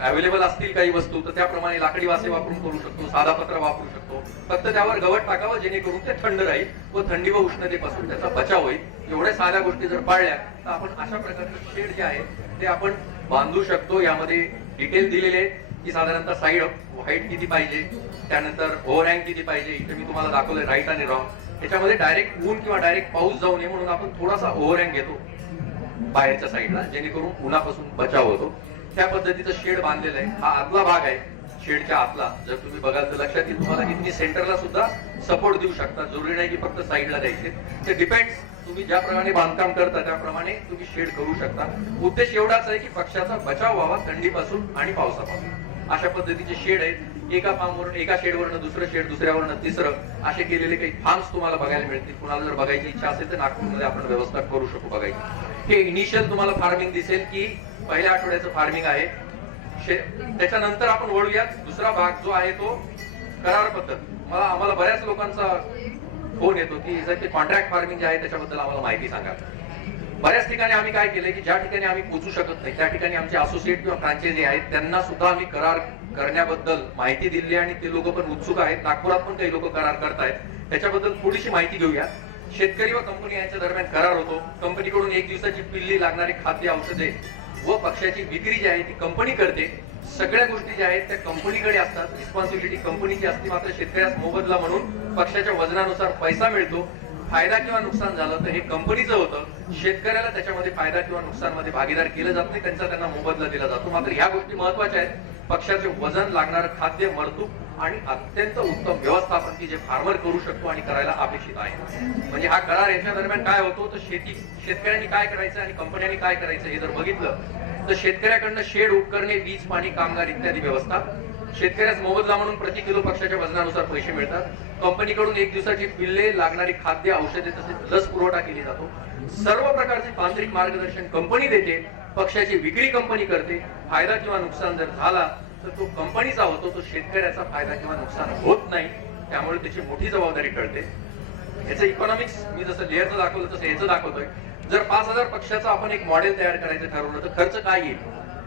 अवेलेबल असतील काही वस्तू तर त्याप्रमाणे लाकडी वासे वापरून करू शकतो, साधा पत्रा वापरू शकतो. फक्त त्यावर गवत टाकावं जेणेकरून ते थंड राहील व थंडी व उष्णतेपासून त्याचा बचाव होईल. एवढ्या साध्या गोष्टी जर पाळल्या तर आपण अशा प्रकारचे शेड जे आहे ते आपण बांधू शकतो. यामध्ये डिटेल दिलेले आहेत की साधारणतः साईड हाईट किती पाहिजे, त्यानंतर ओव्हरहँग किती पाहिजे. इथे मी तुम्हाला दाखवलंय राईट आणि रॉंग. याच्यामध्ये डायरेक्ट ऊन किंवा डायरेक्ट पाऊस जाऊ नये म्हणून आपण थोडासा ओव्हरहँग घेतो बाहेरच्या साईडला, जेणेकरून उन्हापासून बचाव होतो. त्या पद्धतीचं शेड बांधलेलं आहे. हा आतला भाग आहे शेडच्या आतला. जर तुम्ही बघाल तर लक्षात येईल तुम्हाला की तुम्ही सेंटरला सुद्धा सपोर्ट देऊ शकता. जरुरी नाही की फक्त साईडला द्यायचे. ते डिपेंड्स तुम्ही ज्याप्रमाणे बांधकाम करता त्याप्रमाणे तुम्ही शेड करू शकता. उद्देश एवढाच आहे की पक्ष्याचा बचाव व्हावा थंडीपासून आणि पावसापासून. अशा पद्धतीचे शेड आहेत. एका फार्मवरून, एका शेडवरनं दुसरं शेड, दुसऱ्यावरनं तिसरं, असे केलेले काही फार्म्स तुम्हाला बघायला मिळतील. कुणाला जर बघायची इच्छा असेल तर नागपूरमध्ये आपण व्यवस्था करू शकू बघायची. हे इनिशियल तुम्हाला फार्मिंग दिसेल की पहिल्या आठवड्याचं फार्मिंग आहे. त्याच्यानंतर आपण वळूयात. दुसरा भाग जो आहे तो करार पद्धत. आम्हाला बऱ्याच लोकांचा फोन येतो की जर ते कॉन्ट्रॅक्ट फार्मिंग जे आहे त्याच्याबद्दल आम्हाला माहिती सांगा. बऱ्याच ठिकाणी आम्ही काय केलंय की ज्या ठिकाणी आम्ही पोहोचू शकत नाही त्या ठिकाणी आमचे असोसिएट किंवा फ्रँचायझी आहेत त्यांना सुद्धा आम्ही करार करण्याबद्दल माहिती दिली आणि ते लोक पण उत्सुक आहेत. नागपुरात पण काही लोक करार करतायत. त्याच्याबद्दल थोडीशी माहिती घेऊया. शेतकरी व कंपनी यांच्या दरम्यान करार होतो. कंपनीकडून 1 दिवसाची पिल्ली, लागणारी खाद्य, औषधे व पक्षाची विक्री जी आहे ती कंपनी करते. सगळ्या गोष्टी ज्या आहेत त्या कंपनीकडे असतात. रिस्पॉन्सिबिलिटी कंपनीची असते. मात्र शेतकऱ्यास मोबदला म्हणून पक्षाच्या वजनानुसार पैसा मिळतो. फायदा किंवा नुकसान झालं तर हे कंपनीचं होतं. शेतकऱ्याला त्याच्यामध्ये फायदा किंवा नुकसान मध्ये भागीदार केलं जात नाही. त्यांना मोबदला दिला जातो. मात्र ह्या गोष्टी महत्वाच्या आहेत. पक्षाचे वजन, लागणारं खाद्य, मरतूक आणि अत्यंत उत्तम व्यवस्थापन की जे फार्मर करू शकतो आणि करायला अपेक्षित आहे. म्हणजे हा करार याच्या दरम्यान काय होतो तर शेतकऱ्यांनी काय करायचं आणि कंपन्यांनी काय करायचं हे जर बघितलं तर शेतकऱ्याकडनं शेड, उपकरणे, वीज, पाणी, कामगार इत्यादी व्यवस्था. शेतकऱ्यास मोबदला म्हणून प्रति किलो पक्षाच्या वजनानुसार पैसे मिळतात. कंपनीकडून 1 दिवसाची पिल्ले, लागणारी खाद्य, औषधे तसेच लस पुरवठा केली जातो. सर्व प्रकारचे तांत्रिक मार्गदर्शन कंपनी देते. पक्षाची विक्री कंपनी करते. फायदा किंवा नुकसान जर झाला तर तो कंपनीचा होतो. तो शेतकऱ्याचा फायदा किंवा नुकसान होत नाही. त्यामुळे त्याची मोठी जबाबदारी कळते. याचं इकॉनॉमिक्स मी जसं लेअरचं दाखवलं तसं याचं दाखवतोय. जर 5000 पक्षाचं आपण एक मॉडेल तयार करायचं ठरवलं तर खर्च काय येईल?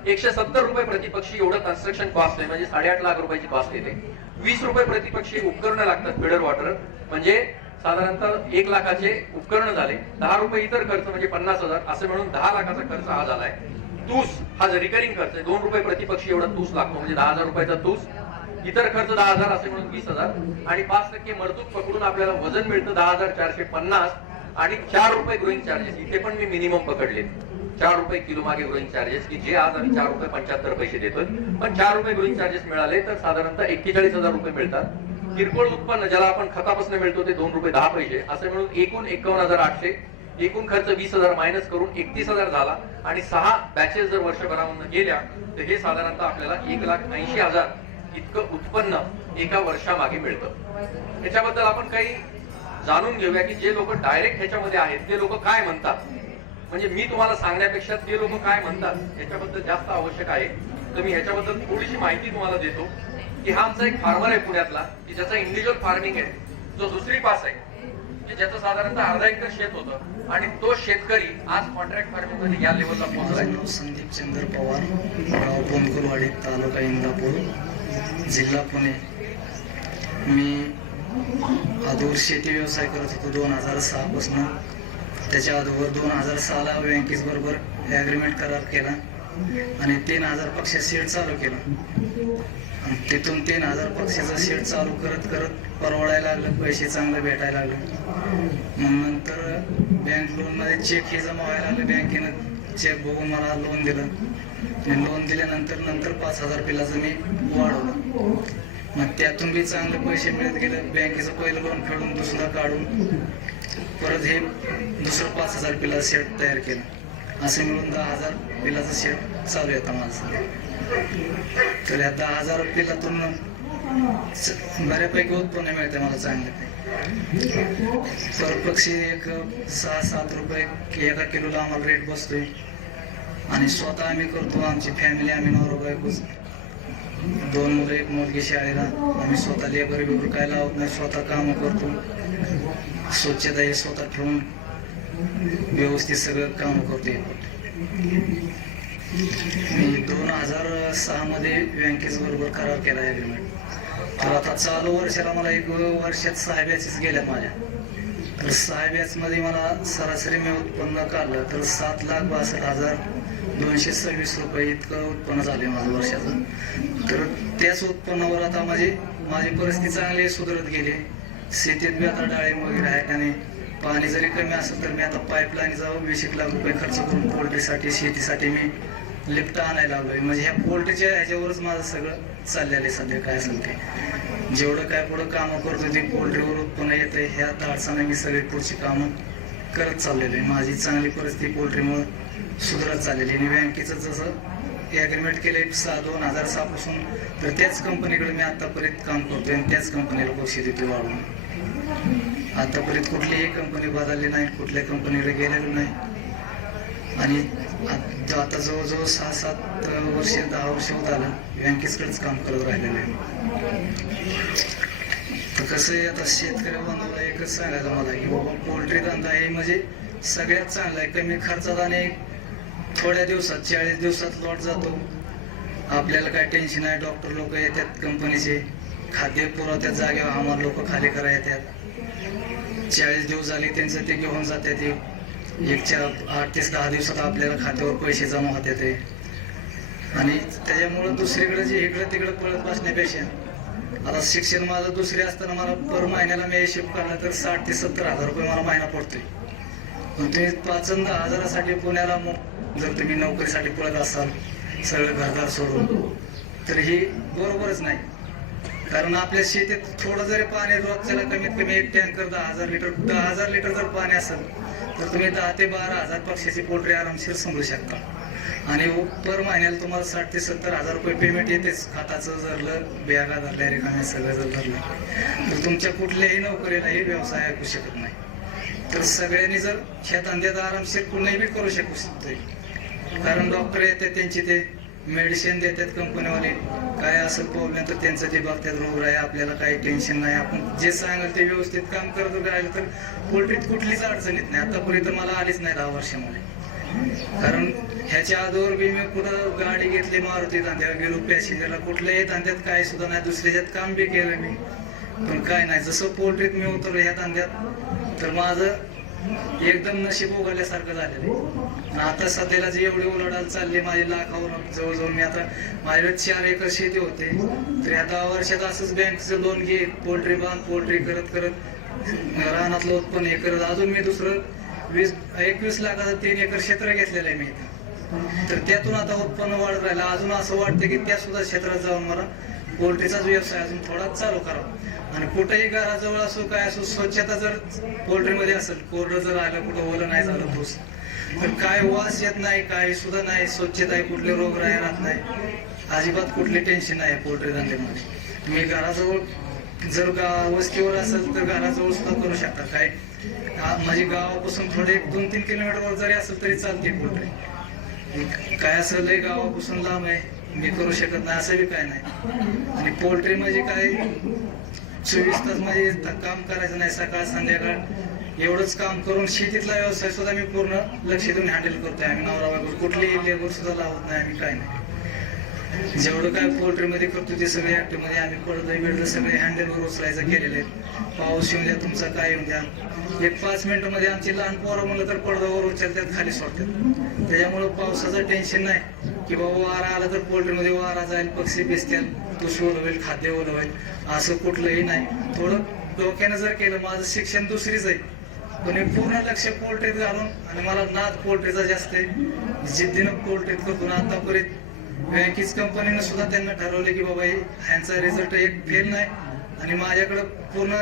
170 रुपये प्रतिपक्षी एवढं कन्स्ट्रक्शन कॉस्ट आहे. म्हणजे 8.5 लाख रुपयाची कॉस्ट येते. 20 रुपये प्रतिपक्षी उपकरणं लागतात. फीडर वॉटर म्हणजे साधारणतः 1 लाखाचे उपकरण झाले. 10 रुपये इतर खर्च म्हणजे 50,000 असं मिळून 10 लाखाचा खर्च हा झालाय. तूस हा जो रिकरिंग खर्च आहे 2 रुपये प्रतिपक्षी एवढा तूस लागतो. म्हणजे 10,000 रुपयाचा तूस. इतर खर्च 10,000 असे म्हणून 20,000 आणि 5% मरतूक पकडून आपल्याला वजन मिळतं 10,450 आणि 4 रुपये ग्रोईंग चार्जेस. इथे पण मी मिनिमम पकडले. ₹4 किलो मागे ग्रोइंग चार्जेस, की जे आज आम्ही ₹4.75 देतोय, पण ₹4 ग्रोइंग चार्जेस मिळाले तर साधारणतः ₹41,000 मिळतात. किरकोळ उत्पन्न ज्याला आपण खतापासून मिळतो ते ₹2.10 असं मिळून एकूण 51,800, एकूण खर्च 20,000 मायनस करून 31,000 झाला. आणि 6 बॅचेस जर वर्षभरामधून गेल्या तर हे साधारणतः आपल्याला 1,80,000 इतकं उत्पन्न एका वर्षामागे मिळतं. याच्याबद्दल आपण काही जाणून घेऊया की जे लोक डायरेक्ट ह्याच्यामध्ये आहेत ते लोक काय म्हणतात. म्हणजे मी तुम्हाला सांगण्यापेक्षा ते लोक काय म्हणतात याच्याबद्दल जास्त आवश्यक आहे. तर मी ह्याच्याबद्दल थोडीशी माहिती तुम्हाला देतो की हा आमचा एक फार्मर आहे पुण्यातला, की ज्याचा इंडिव्हिज्युअल फार्मिंग आहे, जो दुसरी पास आहे, की ज्याचं साधारणतः अर्धा एकर शेत होतं आणि तो शेतकरी आज कॉन्ट्रॅक्ट फार्मिंग मध्ये या लेवलला पोहोचलाय. संदीप चंद्र पवार, गाव पोनकुरवाडी, तालुका इंदापूर, जिल्हा पुणे. मी अगोदर शेती व्यवसाय करत होतो 2006 पासून. त्याच्या अगोदर 2006ला बँकेस बरोबर ॲग्रीमेंट करार केला आणि 3,000 पक्ष शेड चालू केला. आणि तिथून 3,000 पक्षाचा शेड चालू करत करत परवडायला लागलं, पैसे चांगले भेटायला लागले. मग नंतर बँक लोनमध्ये चेक हे जमा व्हायला लागले. बँकेनं चेक बघून मला लोन दिलं आणि लोन दिल्यानंतर 5,000 पिलाचं मी वाढवलं. मग त्यातून बी चांगले पैसे मिळत गेले. बँकेचं पहिलं लोन फेडून दुसरं काढून परत हे दुसरं 5,000 पिला शेड तयार केलं. असे मिळून 10,000 पिलाचं शेड चालू आहे आता माझं. तर या 10,000 पिलातून बऱ्यापैकी उत्पन्न मिळते मला चांगले. परपक्षी एक 6-7 रुपये एका किलोला आम्हाला रेट बसतोय. आणि स्वतः आम्ही करतो, आमची फॅमिली, आम्ही नवरा बायकोच, 2 मुलं 1 मुलगी शाळेला. आम्ही स्वतः लेबर बिबर काय लावत नाही, स्वतः कामं करतो. स्वच्छता हे स्वतः ठेवून व्यवस्थित सगळं काम करतो. मी 2006 मध्ये बँकेच बरोबर करार केला ॲग्रीमेंट. तर आता चालू वर्षाला मला 1 वर्षात 6 बॅचेस गेल्या माझ्या. तर 6 बॅच मध्ये मला सरासरी मी उत्पन्न काढलं तर 7,62,226 रुपये इतकं उत्पन्न झाले माझं वर्षाचं. तर त्याच उत्पन्नावर आता माझी परिस्थिती चांगली सुधारत गेली. शेतीत बी आता डाळिंब वगैरे आहे आणि पाणी जरी कमी असेल तर मी आता पाईपलाईनचा 20 लाख रुपये खर्च करून पोल्ट्रीसाठी, शेतीसाठी मी लिफ्ट आणायला लागलोय. म्हणजे ह्या पोल्ट्रीच्या ह्याच्यावरच माझं सगळं चाललेलं आहे सध्या. काय असेल ते जेवढं काय पुढं कामं करतो ते पोल्ट्रीवर उत्पन्न येतं. ह्या अडचणी मी सगळी पुढची कामं करत चाललेलो आहे. माझी चांगली परिस्थिती पोल्ट्रीमुळे सुधारत चाललेली. आणि बँकेचं जसं ॲग्रीमेंट केलंय 2006 पासून, तर त्याच कंपनीकडे मी आतापर्यंत काम करतोय आणि त्याच कंपनीला बक्षीस देतोय वाढवून. आतापर्यंत कुठलीही कंपनी बदलली नाही, कुठल्या कंपनीकडे गेलेलो नाही. आणि आता जवळजवळ 6-7 वर्ष 10 वर्ष होत आलं बँकेकडेच काम करत राहिलेलं आहे. तर कसं आहे, आता शेतकरी बांधवाला एकच सांगायचं मला की बाबा पोल्ट्री धंदा हे म्हणजे सगळ्यात चांगला आहे. कमी खर्चात आणि थोड्या दिवसात 40 दिवसात लॉट जातो. आपल्याला काय टेन्शन नाही. डॉक्टर लोक येतात कंपनीचे, खाद्य पुरवत्यात जागेवर, आम्हाला लोक खाली करायला येतात. 40 दिवस झाले त्यांचं ते घेऊन जातात. 8 ते 10 दिवसात आपल्याला खात्यावर पैसे जमा होतात. आणि त्याच्यामुळं दुसरीकडे जे इकडं तिकडं पळत बसण्यापेक्षा, आता शिक्षण माझं दुसरे असताना मला पर महिन्याला मी हिशोब काढला तर 60,000 ते 70,000 रुपये मला महिना पडतोय. पण तुम्ही 5 आणि 10,000साठी पुण्याला जर तुम्ही नोकरीसाठी पळत असाल सगळं घरदार सोडून, तर ही बरोबरच नाही. कारण आपल्या शेतीत थोडं जरी पाणी रोजच्याला कमीत कमी 1 टँकर 10,000 लिटर जर पाणी असेल तर तुम्ही 10,000 ते 12,000 पक्षाची पोल्ट्री आरामशीर समजू शकता. आणि पर महिन्याला तुम्हाला 60,000 ते 70,000 रुपये पेमेंट येतेच. खताचं धरलं, बॅगा धरल्या, रिकाम्या सगळं जर धरलं तर तुमच्या कुठल्याही नोकरीलाही व्यवसाय ऐकू शकत नाही. तर सगळ्यांनी जर ह्या धंद्यात आरामशीर कुणीही बी करू शकू शकतोय. कारण डॉक्टर येतात, त्यांची ते मेडिसिन देतात कंपनीवाले. काय असेल प्रॉब्लेम तर त्यांचं ते बघतात. रोग आहे, आपल्याला काही टेन्शन नाही. आपण जे सांगाल ते व्यवस्थित काम करत राहिलं तर पोल्ट्रीत कुठलीच अडचण येत नाही. आतापर्यंत मला आलीच नाही 10 वर्षामध्ये. कारण ह्याच्या आधीवर बी मी कुठं गाडी घेतली, मारुती धंद्यावर गेलो, पॅसेंजरला कुठल्याही धंद्यात काय सुद्धा नाही. दुसऱ्याच्यात काम बी केलं मी, पण काय नाही. जसं पोल्ट्रीत मी उतरलो ह्या धंद्यात तर माझं एकदम नशीब उघडल्यासारखं झालेलं आहे. आता सध्याला जी एवढी उलाढाल चालली माझी लाखावर, जवळजवळ मी आता माझ्याकडे 4 एकर शेती होते. तर या 10 वर्षात असंच बँकचं लोन घे, पोल्ट्री बांध, पोल्ट्री करत करत रानातलं उत्पन्न हे करत अजून मी दुसरं 21 लाखाचं 3 एकर क्षेत्र घेतलेलं आहे मी इथं. तर त्यातून आता उत्पन्न वाढत राहिलं. अजून असं वाटतं की त्या सुद्धा क्षेत्रात जाऊन मला पोल्ट्रीचाच व्यवसाय अजून थोडा चालू करावा. आणि कुठेही घराजवळ असो काय असो, स्वच्छता जर पोल्ट्रीमध्ये असेल, कोरडं जर आलं, कुठं ओलं नाही झालं भूस, तर काय वास येत नाही, काही सुद्धा नाही, स्वच्छता आहे, कुठले रोग राहत नाही, अजिबात कुठले टेन्शन नाही पोल्ट्री धंद्यामध्ये. मी घराजवळ जर वस्तीवर असेल तर घराजवळ सुद्धा करू शकता. काय माझी गावापासून थोडे 2-3 किलोमीटरवर जरी असेल तरी चालते पोल्ट्री. काय असं लय गावापासून लांब आहे, मी करू शकत नाही असं बी काय नाही. आणि पोल्ट्री म्हणजे काय 24 तास म्हणजे काम करायचं नाही, सकाळ संध्याकाळ एवढंच काम करून शेतीतला व्यवसाय सुद्धा मी पूर्ण लक्ष देऊन हँडल करतोय. आम्ही नवरा बायको कुठलीही लेबर सुद्धा लावत नाही, आम्ही काय नाही. जेवढं काय पोल्ट्रीमध्ये करतो ते सगळे ऍक्टिव्हमध्ये आम्ही पडदं बिडदं सगळे हँडलवर उचलायचं केलेलं आहे. पाऊस येऊन द्या, तुमचा काय येऊन द्या, 1-5 मिनिटांमध्ये आमची लहान पोरं म्हणलं तर पडद्यावर उचलतात, खाली सोडतात. त्याच्यामुळं पावसाचं टेन्शन नाही की बाबा वारा आला तर पोल्ट्रीमध्ये वारा जाईल, पक्षी भिजतील, तुशी ओलं होईल, खाद्य ओलं होईल, असं कुठलंही नाही. थोडं डोक्यानं जर केलं, माझं शिक्षण दुसरीच आहे पण हे पूर्ण लक्ष पोल्ट्रीत घालून, आणि मला नाद पोल्ट्रीचा जास्त आहे, जिद्दीनं पोल्ट्रीत करतो ना. आतापर्यंत बँकेच कंपनीनं सुद्धा त्यांना ठरवलं की बाबा ह्यांचा रिझल्ट एक फेल नाही. आणि माझ्याकडे पूर्ण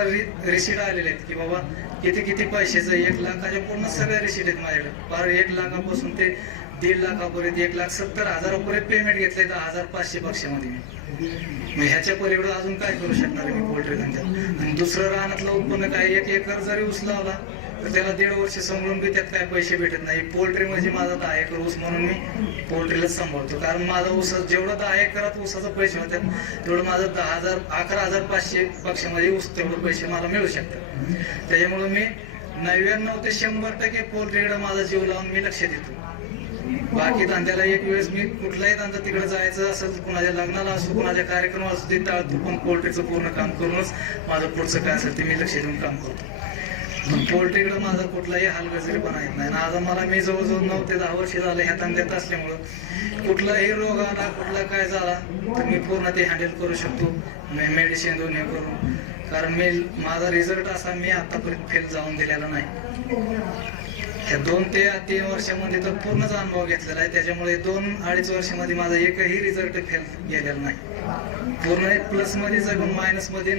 रिसीट आलेले आहेत की बाबा किती पैशाचं, 1 लाखाच्या पूर्ण सगळ्या रिसीट आहेत माझ्याकडे. फार 1 लाखापासून ते 1.5 लाखापर्यंत 1,70,000 पेमेंट घेतलंय 10,500 पक्षामध्ये. मग ह्याच्या पलीकडे अजून काय करू शकणार आहे मी पोल्ट्री धंद्यात. आणि दुसरं रानातलं उत्पन्न काय, 1 एकर जरी ऊस लावला तर त्याला 1.5 वर्ष सांभाळून बी त्यात काय पैसे भेटत नाही. पोल्ट्री म्हणजे माझा 10 एकर ऊस म्हणून मी पोल्ट्रीलाच सांभाळतो. कारण माझा ऊस जेवढं 10 एकरात ऊसाचे पैसे होतात तेवढं माझं 11,500 पक्षामध्ये ऊस तेवढं पैसे मला मिळू शकतात. त्याच्यामुळे मी 99 ते 100% पोल्ट्रीकडे माझा जीव लावून मी लक्ष देतो. बाकी धंद्याला एक वेळेस मी कुठलाही धंदा तिकडे जायचं असेल, कुणाच्या लग्नाला असो, कुणाच्या कार्यक्रमाला असो, ते टाळतो. पण पोल्ट्रीचं पूर्ण काम करूनच माझं पुढचं काय असेल ते मी लक्ष देऊन काम करतो. पण पोल्ट्रीकडे माझा कुठलाही हालगर्जीपणा येत नाही. आज मला मी जवळजवळ 9 ते 10 वर्ष झाले ह्या धंद्यात असल्यामुळं कुठलाही रोग आला, कुठला काय झाला तर मी पूर्ण ते हँडल करू शकतो, मेडिसिन देऊन हे करून. कारण माझा रिझल्ट असा मी आतापर्यंत फेल जाऊन दिलेला नाही. ह्या 2 ते 3 वर्षामध्ये तर पूर्णच अनुभव घेतलेला आहे. त्याच्यामुळे 2-2.5 वर्षामध्ये माझा एकही रिझल्ट फेल गेलेला नाही. पूर्ण प्लस मध्ये जगून मायनस मध्ये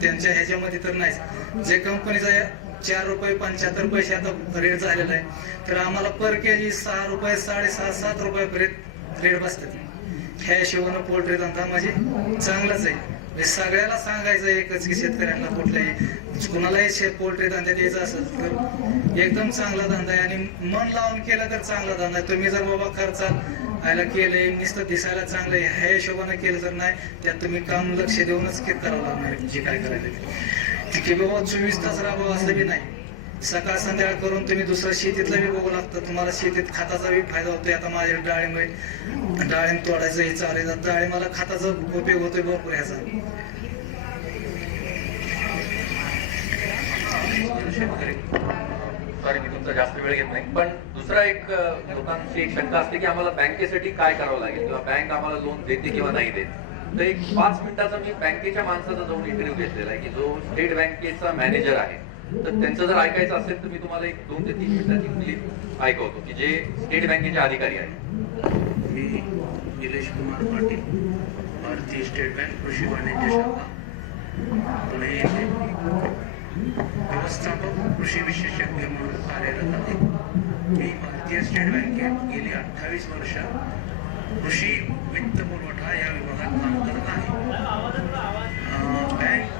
त्यांच्या ह्याच्यामध्ये तर नाहीच. जे कंपनीचा 4 रुपये 75 पैसे आता रेट झालेला आहे, तर आम्हाला पर केजी 6 रुपये 6.5-7 रुपयापर्यंत रेट बसतात. ह्या हिशोबानं पोल्ट्री धंदा म्हणजे चांगलाच आहे. सगळ्याला सांगायचं एकच की शेतकऱ्यांना कुठल्याही कुणालाही पोल्ट्री धंद्यात यायचं असेल तर एकदम चांगला धंदा आहे. आणि मन लावून केलं तर चांगला धंदा आहे. तुम्ही जर बाबा खर्चाला केलंय, नुसतं दिसायला चांगलं आहे ह्या हिशोबानं केलं तर नाही, त्यात तुम्ही काम लक्ष देऊनच करावं लागणार जे काय करायचं की बाबा 24 तास राहावं असं बी नाही. सकाळ संध्याकाळ करून तुम्ही दुसरं शेतीतलं बी बघू लागतं. तुम्हाला शेतीत खताचा बी फायदा होतोय. आता माझ्या डाळिंब तोडायचं हे चालेल, डाळिंबाला खताचा उपयोग होतोय भरपूर ह्याचा. सॉरी मी तुमचा जास्त वेळ घेत नाही, पण दुसरा एक लोकांची एक शंका असते की आम्हाला बँकेसाठी काय करावं लागेल किंवा बँक आम्हाला लोन देते किंवा नाही देत. तर एक 5 मिनिटाचा मी बँकेच्या माणसाचा जाऊन इंटरव्ह्यू घेतलेला आहे की जो स्टेट बँकेचा मॅनेजर आहे. तर त्यांचं जर ऐकायचं असेल तर मी तुम्हाला एक 2 ते 3 मिनिटाची क्लिप ऐकवतो की जे स्टेट बँकेचे अधिकारी आहेत. मी निलेश कुमार पाटील, भारतीय स्टेट बँक कृषी वाणिज्य शाखा पुणे येथे व्यवस्थापक कृषी विशेषज्ञ म्हणून कार्यरत आहे. मी भारतीय स्टेट बँकेत गेली 28 वर्ष कृषी वित्त पुरवठा या विभागात काम करत आहे. बँक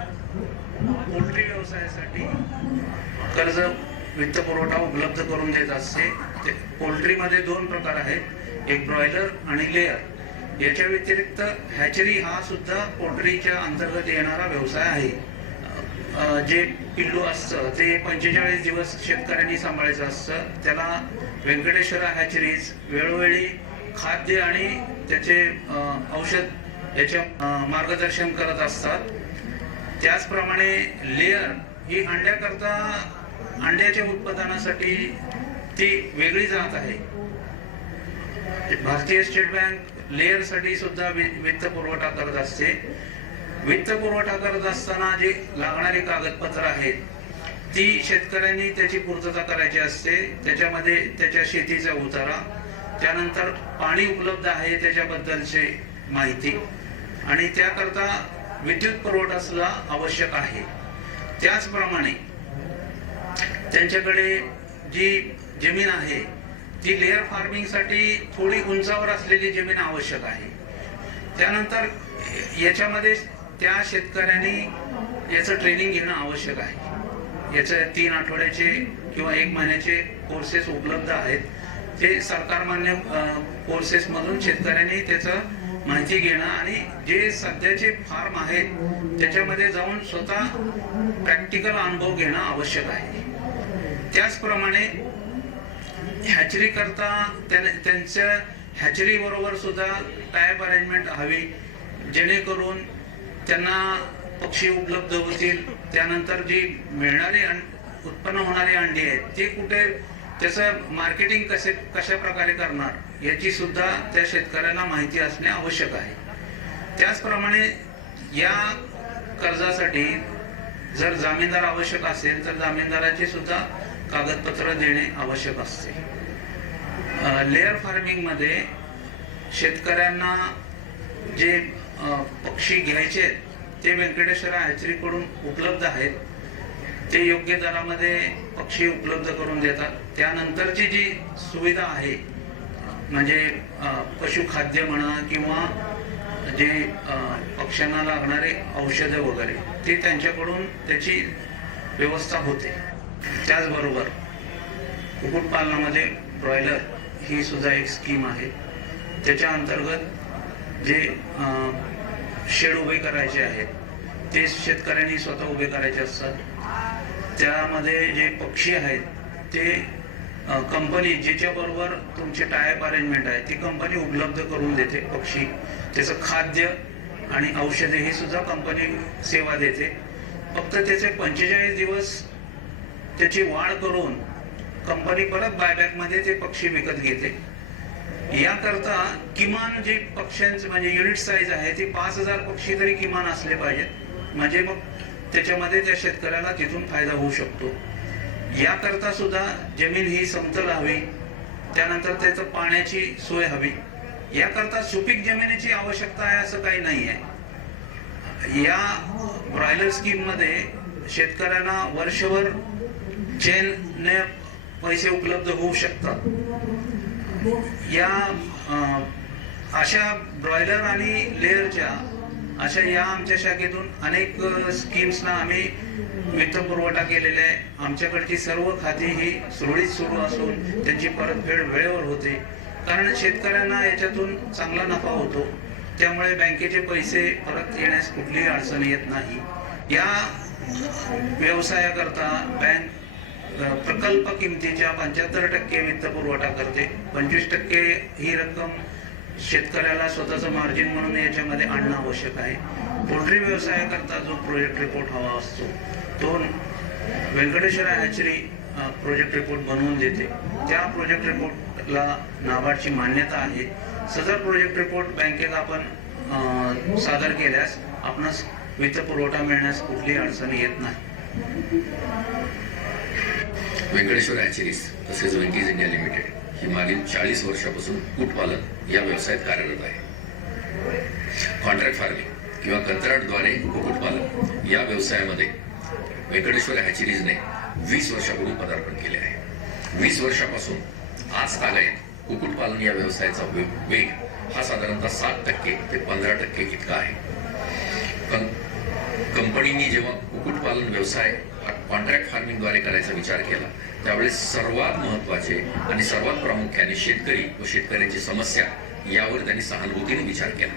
पोल्ट्री व्यवसायासाठी कर्ज वित्त पुरवठा उपलब्ध करून देत असते. पोल्ट्रीमध्ये 2 प्रकार आहेत, एक ब्रॉयलर आणि लेअर. याच्या व्यतिरिक्त हॅचरी हा सुद्धा पोल्ट्रीच्या अंतर्गत येणारा व्यवसाय आहे. जे पिल्लू असतं ते 45 दिवस शेतकऱ्यांनी सांभाळायचं असतं. त्याला व्यंकटेश्वरा हॅचरीज वेळोवेळी खाद्य आणि त्याचे औषध याचे मार्गदर्शन करत असतात. त्याचप्रमाणे लेअर ही अंड्याच्या उत्पादनासाठी ती वेगळी जात आहे. भारतीय स्टेट बँक लेअर साठी सुद्धा वित्त पुरवठा करत असते. वित्त पुरवठा करत असताना जे लागणारे कागदपत्र आहेत ती शेतकऱ्यांनी त्याची पूर्तता करायची असते. त्याच्यामध्ये त्याच्या शेतीचा उतारा, त्यानंतर पाणी उपलब्ध आहे त्याच्याबद्दलची माहिती, आणि त्याकरता विद्युत पुरवठा सुद्धा आवश्यक आहे. त्याचप्रमाणे त्यांच्याकडे जी जमीन आहे ती लेअर फार्मिंगसाठी थोडी उंचावर असलेली जमीन आवश्यक आहे. त्यानंतर याच्यामध्ये त्या शेतकऱ्यांनी याचं ट्रेनिंग घेणं आवश्यक आहे. याचे 3 आठवड्याचे किंवा 1 महिन्याचे कोर्सेस उपलब्ध आहेत. ते सरकारमान्य कोर्सेसमधून शेतकऱ्यांनी त्याचं माहिती घेणं आणि जे सध्याचे फार्म आहेत त्याच्यामध्ये जाऊन स्वतः प्रॅक्टिकल अनुभव घेणं आवश्यक आहे. त्याचप्रमाणे हॅचरी करता त्यांच्या हॅचरी बरोबर सुद्धा टायप अरेंजमेंट हवी, जेणेकरून त्यांना पक्षी उपलब्ध होतील. त्यानंतर जी मिळणारी उत्पन्न होणारी अंडी आहेत ते कुठे, त्याचं मार्केटिंग कशा प्रकारे करणार याची सुद्धा त्या शेतकऱ्यांना माहिती असणे आवश्यक आहे. त्याचप्रमाणे या कर्जासाठी जर जामीनदार आवश्यक असेल तर जामीनदाराचे सुद्धा कागदपत्र देणे आवश्यक असते. लेअर फार्मिंग मध्ये शेतकऱ्यांना जे पक्षी घ्यायचे ते व्यंकटेश्वर हॅचरी कडून उपलब्ध आहेत. ते योग्य दरामध्ये पक्षी उपलब्ध करून देतात. त्यानंतरची जी सुविधा आहे म्हणजे पशुखाद्य म्हणा किंवा जे पक्ष्यांना लागणारे औषधं वगैरे ते त्यांच्याकडून त्याची व्यवस्था होते. त्याचबरोबर कुक्कुटपालनामध्ये ब्रॉयलर ही सुद्धा एक स्कीम आहे. त्याच्या अंतर्गत जे शेड उभे करायचे आहेत ते शेतकऱ्यांनी स्वतः उभे करायचे असतात. त्यामध्ये जे पक्षी आहेत ते कंपनी ज्याच्याबरोबर तुमचे टायप अरेंजमेंट आहे ती कंपनी उपलब्ध करून देते. पक्षी त्याचं खाद्य आणि औषधे ही सुद्धा कंपनी सेवा देते. फक्त त्याचे 45 दिवस त्याची वाढ करून कंपनी परत बायबॅक मध्ये ते पक्षी विकत घेते. याकरता किमान जे पक्ष्यांचे म्हणजे युनिट साईज आहे ती 5000 पक्षी तरी किमान असले पाहिजेत. म्हणजे मग त्याच्यामध्ये त्या शेतकऱ्याला तिथून फायदा होऊ शकतो. याकरता सुद्धा जमीन ही समतल हवी, त्यानंतर त्याचं पाण्याची सोय हवी. याकरता सुपीक जमिनीची आवश्यकता आहे असं काही नाही आहे. या ब्रॉयलर स्कीम मध्ये शेतकऱ्यांना वर्षभर चेनने पैसे उपलब्ध होऊ शकतात. या अशा ब्रॉयलर आणि लेअरच्या अशा या आमच्या शाखेतून अनेक स्कीम्सना आम्ही वित्त पुरवठा केलेला आहे. आमच्याकडची सर्व खाती ही सुरळीत सुरू असून त्यांची परतफेड वेळेवर होते. कारण शेतकऱ्यांना याच्यातून चांगला नफा होतो. त्यामुळे बँकेचे पैसे परत येण्यास कुठलीही अडचण येत नाही. या व्यवसायाकरता बँक प्रकल्प किमतीच्या 75% वित्त पुरवठा करते. 25% ही रक्कम शेतकऱ्याला स्वतःचं मार्जिन म्हणून याच्यामध्ये आणणं आवश्यक आहे. पोल्ट्री व्यवसायाकरता जो प्रोजेक्ट रिपोर्ट हवा असतो तो व्यंकटेश्वर हॅचरी प्रोजेक्ट रिपोर्ट बनवून देते. त्या प्रोजेक्ट रिपोर्टला नाबार्डची मान्यता आहे. सदर प्रोजेक्ट रिपोर्ट बँकेत आपण सादर केल्यास आपणास वित्त पुरवठा मिळण्यास कुठलीही अडचण येत नाही. व्यंकटेश्वर हॅचरीज तसेच वेंकीज इंडिया लिमिटेड ही मागील 40 वर्षापासून कुक्कुटपालन या व्यवसायात कार्यरत आहे. कॉन्ट्रॅक्ट फार्मिंग किंवा कंत्राटद्वारे कुक्कुटपालन या व्यवसायामध्ये व्यंकटेश्वर हॅचरीजने 20 वर्षापूर्वी पदार्पण केले आहे. 20 वर्षापासून आज तागायत कुक्कुटपालन या व्यवसायाचा वेग हा साधारणतः 7% ते 15% इतका आहे. पण कंपनीने जेव्हा कुक्कुटपालन व्यवसाय कॉन्ट्रॅक्ट फार्मिंगद्वारे करायचा विचार केला त्यावेळेस सर्वात महत्त्वाचे आणि सर्वात प्रामुख्याने शेतकरी व शेतकऱ्यांची समस्या यावर त्यांनी सहानुभूतीने विचार केला.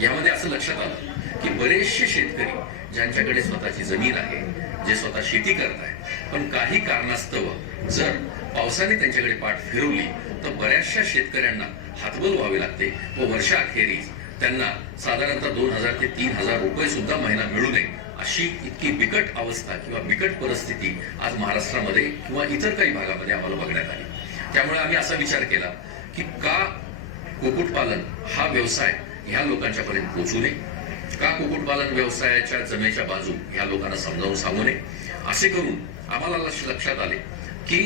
यामध्ये असं लक्षात आलं की बरेचसे शेतकरी ज्यांच्याकडे स्वतःची जमीन आहे, जे स्वतः शेती करत आहेत, पण काही कारणास्तव जर पावसाने त्यांच्याकडे पाठ फिरवली तर बऱ्याचशा शेतकऱ्यांना हातबल व्हावे लागते व वर्षाअखेरीस त्यांना साधारणतः 2000 ते 3000 रुपये सुद्धा महिना मिळू नये अशी इतकी बिकट अवस्था किंवा बिकट परिस्थिती आज महाराष्ट्रामध्ये किंवा इतर काही भागामध्ये आम्हाला बघण्यात आली. त्यामुळे आम्ही असा विचार केला की का कुक्कुटपालन हा व्यवसाय ह्या लोकांच्यापर्यंत पोहोचू नये का कुक्कुटपालन व्यवसायाच्या जमेच्या बाजू ह्या लोकांना समजावून सांगू नये. असे करून आम्हाला लक्षात आले की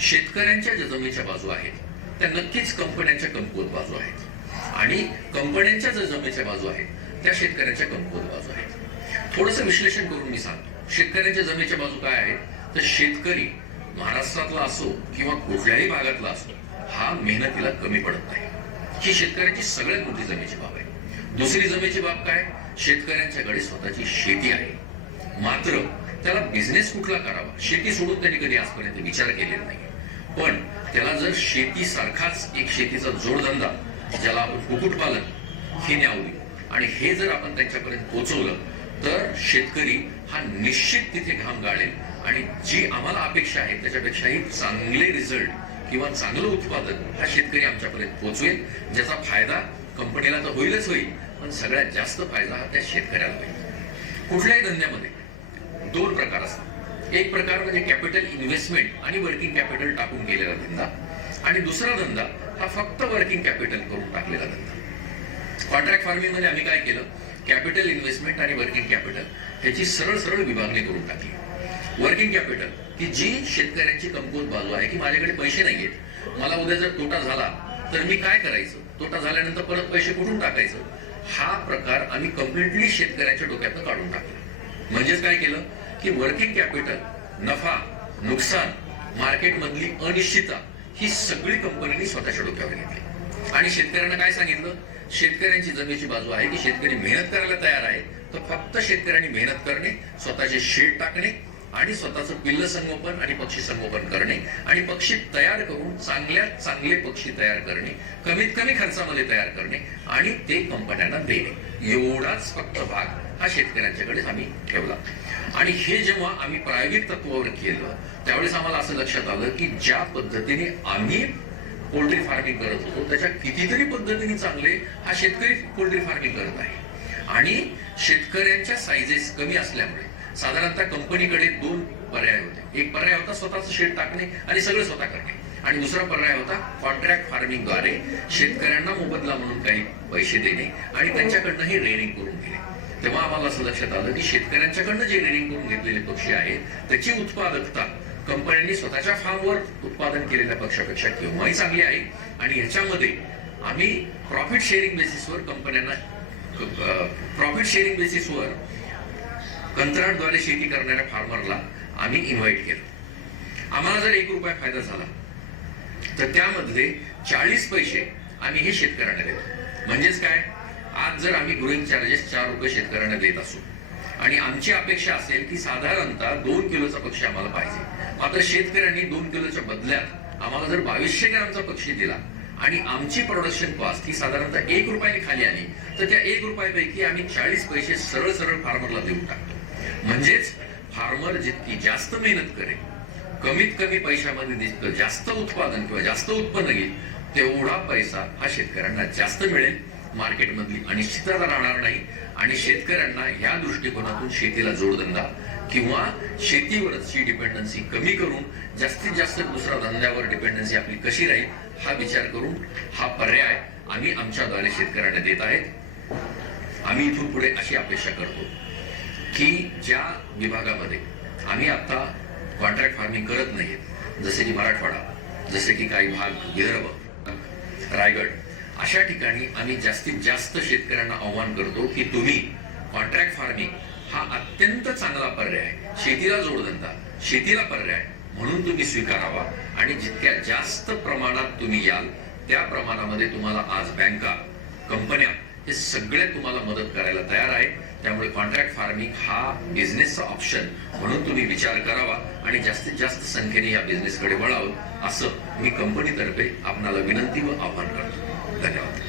शेतकऱ्यांच्या ज्या जमेच्या बाजू आहेत त्या नक्कीच कंपन्यांच्या कमकुवत बाजू आहेत आणि कंपन्यांच्या ज्या जमेच्या बाजू आहेत त्या शेतकऱ्यांच्या कमकुवत बाजू आहेत. थोडंसं विश्लेषण करून मी सांगतो. शेतकऱ्यांच्या जमेच्या बाजू काय आहेत, तर शेतकरी महाराष्ट्रातला असो किंवा कुठल्याही भागातला असो हा मेहनतीला कमी पडत नाही. ही शेतकऱ्यांची सगळ्यात मोठी जमेची बाब आहे. दुसरी जमेची बाब काय, शेतकऱ्यांच्याकडे स्वतःची शेती आहे, मात्र त्याला बिझनेस कुठला करावा शेती सोडून त्यांनी कधी आजपर्यंत विचार केलेला नाही. पण त्याला जर शेती सारखाच एक शेतीचा जोडधंदा ज्याला आपण कुक्कुटपालन हे न्यावली आणि हे जर आपण त्यांच्यापर्यंत पोहोचवलं तर शेतकरी हा निश्चित तिथे घाम गाळेल आणि जी आम्हाला अपेक्षा आहे त्याच्यापेक्षाही चांगले रिझल्ट किंवा चांगलं उत्पादन हा शेतकरी आमच्यापर्यंत पोहोचवेल, ज्याचा फायदा कंपनीला तर होईलच होईल पण सगळ्यात जास्त फायदा हा त्या शेतकऱ्याला होईल. कुठल्याही धंद्यामध्ये दोन प्रकार असतात. एक प्रकार म्हणजे कॅपिटल इन्व्हेस्टमेंट आणि वर्किंग कॅपिटल टाकून केलेला धंदा आणि दुसरा धंदा हा फक्त वर्किंग कॅपिटल करून टाकलेला धंदा. कॉन्ट्रॅक्ट फार्मिंग मध्ये आम्ही काय केलं, कॅपिटल इन्व्हेस्टमेंट आणि वर्किंग कॅपिटल ह्याची सरळ सरळ विभागणी करून टाकली. वर्किंग कॅपिटल की जी शेतकऱ्यांची कमकुवत बाजू आहे की माझ्याकडे पैसे नाहीयेत, मला उद्या जर तोटा झाला तर मी काय करायचं, तोटा झाल्यानंतर परत पैसे कुठून टाकायचं, हा प्रकार आम्ही कम्प्लिटली शेतकऱ्यांच्या डोक्यातून काढून टाकला. म्हणजेच काय केलं की वर्किंग कॅपिटल, नफा, नुकसान, मार्केटमधली अनिश्चितता ही सगळी कंपनीने स्वतःच्या डोक्यावर घेतली आणि शेतकऱ्यांना काय सांगितलं, शेतकऱ्यांची जमेची बाजू आहे की शेतकरी मेहनत करायला तयार आहे, तर फक्त शेतकऱ्यांनी मेहनत करणे, स्वतःचे शेड टाकणे आणि स्वतःचं पिल्ल संगोपन आणि पक्षी संगोपन करणे आणि पक्षी तयार करून चांगल्यात चांगले पक्षी तयार करणे, कमीत कमी खर्चामध्ये तयार करणे आणि ते कंपन्यांना देणे, एवढाच फक्त भाग हा शेतकऱ्यांच्याकडे आम्ही ठेवला. आणि हे जेव्हा आम्ही प्रायोगिक तत्वावर केलं त्यावेळेस आम्हाला असं लक्षात आलं की ज्या पद्धतीने आम्ही पोल्ट्री फार्मिंग करत होतो त्याच्या कितीतरी पद्धतीने चांगले हा शेतकरी पोल्ट्री फार्मिंग करत आहे. आणि शेतकऱ्यांच्या साईजेस कमी असल्यामुळे साधारणतः कंपनीकडे दोन पर्याय होते. एक पर्याय होता स्वतःचं शेड टाकणे आणि सगळं स्वतः करणे आणि दुसरा पर्याय होता कॉन्ट्रॅक्ट फार्मिंग द्वारे शेतकऱ्यांना मोबदला म्हणून काही पैसे देणे आणि त्यांच्याकडनंही रेनिंग करून घेणे. तेव्हा आम्हाला असं लक्षात आलं की शेतकऱ्यांच्याकडनं जे रेनिंग करून घेतलेले पक्षी आहेत त्याची उत्पादकता कंपन्यांनी स्वतःच्या फार्मवर उत्पादन केलेल्या पक्षापेक्षा केव्हाही चांगली आहे आणि ह्याच्यामध्ये आम्ही प्रॉफिट शेअरिंग बेसिसवर कंपन्यांना प्रॉफिट शेअरिंग बेसिसवर कंत्राटद्वारे शेती करणाऱ्या फार्मरला आम्ही इन्व्हाइट केलं. आम्हाला जर 1 रुपया फायदा झाला तर त्यामधले 40 पैसे आम्ही हे शेतकऱ्यांना देतो. म्हणजेच काय, आज जर आम्ही ग्रोईंग चार्जेस 4 रुपये शेतकऱ्यांना देत असू आणि आमची अपेक्षा असेल की साधारणतः 2 किलोचा पक्षी आम्हाला पाहिजे, मात्र शेतकऱ्यांनी 2 किलोच्या बदल्यात आम्हाला जर 2200 ग्रामचा पक्षी दिला आणि आमची प्रोडक्शन कॉस्ट ही साधारणतः 1 रुपयाने खाली आली तर त्या 1 रुपयापैकी आम्ही 40 पैसे सरळ सरळ फार्मरला देऊन टाकतो. म्हणजेच फार्मर जितकी जास्त मेहनत करेल, कमीत कमी पैशामध्ये जितकं जास्त उत्पादन किंवा जास्त उत्पन्न घेईल तेवढा पैसा हा शेतकऱ्यांना जास्त मिळेल, मार्केटमधली अनिश्चितता राहणार नाही आणि शेतकऱ्यांना या दृष्टिकोनातून शेतीला जोडधंदा किंवा शेतीवरची डिपेंडन्सी कमी करून जास्तीत जास्त दुसऱ्या धंद्यावर डिपेंडन्सी आपली कशी राहील हा विचार करून हा पर्याय आम्ही आमच्याद्वारे शेतकऱ्यांना देत आहेत. आम्ही इथून पुढे अशी अपेक्षा करतो की ज्या विभागामध्ये आम्ही आता कॉन्ट्रॅक्ट फार्मिंग करत नाहीत, जसे की मराठवाडा, जसे की काही भाग विदर्भ, रायगड, अशा ठिकाणी आम्ही जास्तीत जास्त शेतकऱ्यांना आव्हान करतो की तुम्ही कॉन्ट्रॅक्ट फार्मिंग हा अत्यंत चांगला पर्याय, शेतीला जोडधंदा, शेतीला पर्याय म्हणून तुम्ही स्वीकारावा आणि जितक्या जास्त प्रमाणात तुम्ही याल त्या प्रमाणामध्ये तुम्हाला आज बँका, कंपन्या हे सगळे तुम्हाला मदत करायला तयार आहे. त्यामुळे कॉन्ट्रॅक्ट फार्मिंग हा बिझनेसचा ऑप्शन म्हणून तुम्ही विचार करावा आणि जास्तीत जास्त संख्येने या बिझनेसकडे वळावं असं मी कंपनीतर्फे आपणाला विनंती व आवाहन करतो. धन्यवाद.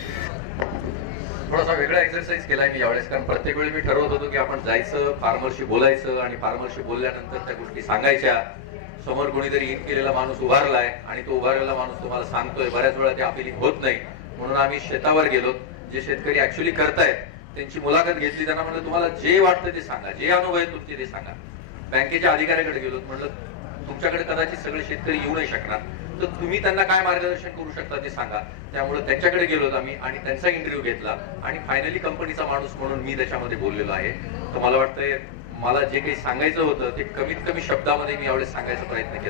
थोडासा वेगळा एक्सरसाइज केलाय मी यावेळेस, कारण प्रत्येक वेळी मी ठरवत होतो की आपण जायचं, फार्मरशी बोलायचं आणि फार्मरशी बोलल्यानंतर त्या गोष्टी सांगायच्या. समोर कोणीतरी इन केलेला माणूस उभारलाय आणि तो उभारलेला माणूस तुम्हाला सांगतोय, बऱ्याच वेळा ते अपीलिंग होत नाही. म्हणून आम्ही शेतावर गेलो, जे शेतकरी ऍक्च्युअली करतायत त्यांची मुलाखत घेतली, त्यांना म्हणलं तुम्हाला जे वाटतं ते सांगा, जे अनुभव आहेत तुमचे ते सांगा. बँकेच्या अधिकाऱ्याकडे गेलो, म्हणलं तुमच्याकडे कदाचित सगळे शेतकरी येऊ नाही शकणार, तर तुम्ही त्यांना काय मार्गदर्शन करू शकता ते सांगा. त्यामुळे त्यांच्याकडे गेलो आम्ही आणि त्यांचा इंटरव्ह्यू घेतला आणि फायनली कंपनीचा माणूस म्हणून मी त्याच्यामध्ये बोललेलो आहे. तर मला वाटतंय मला जे काही सांगायचं होतं ते कमीत कमी शब्दामध्ये मी यावेळेस सांगायचा प्रयत्न केला.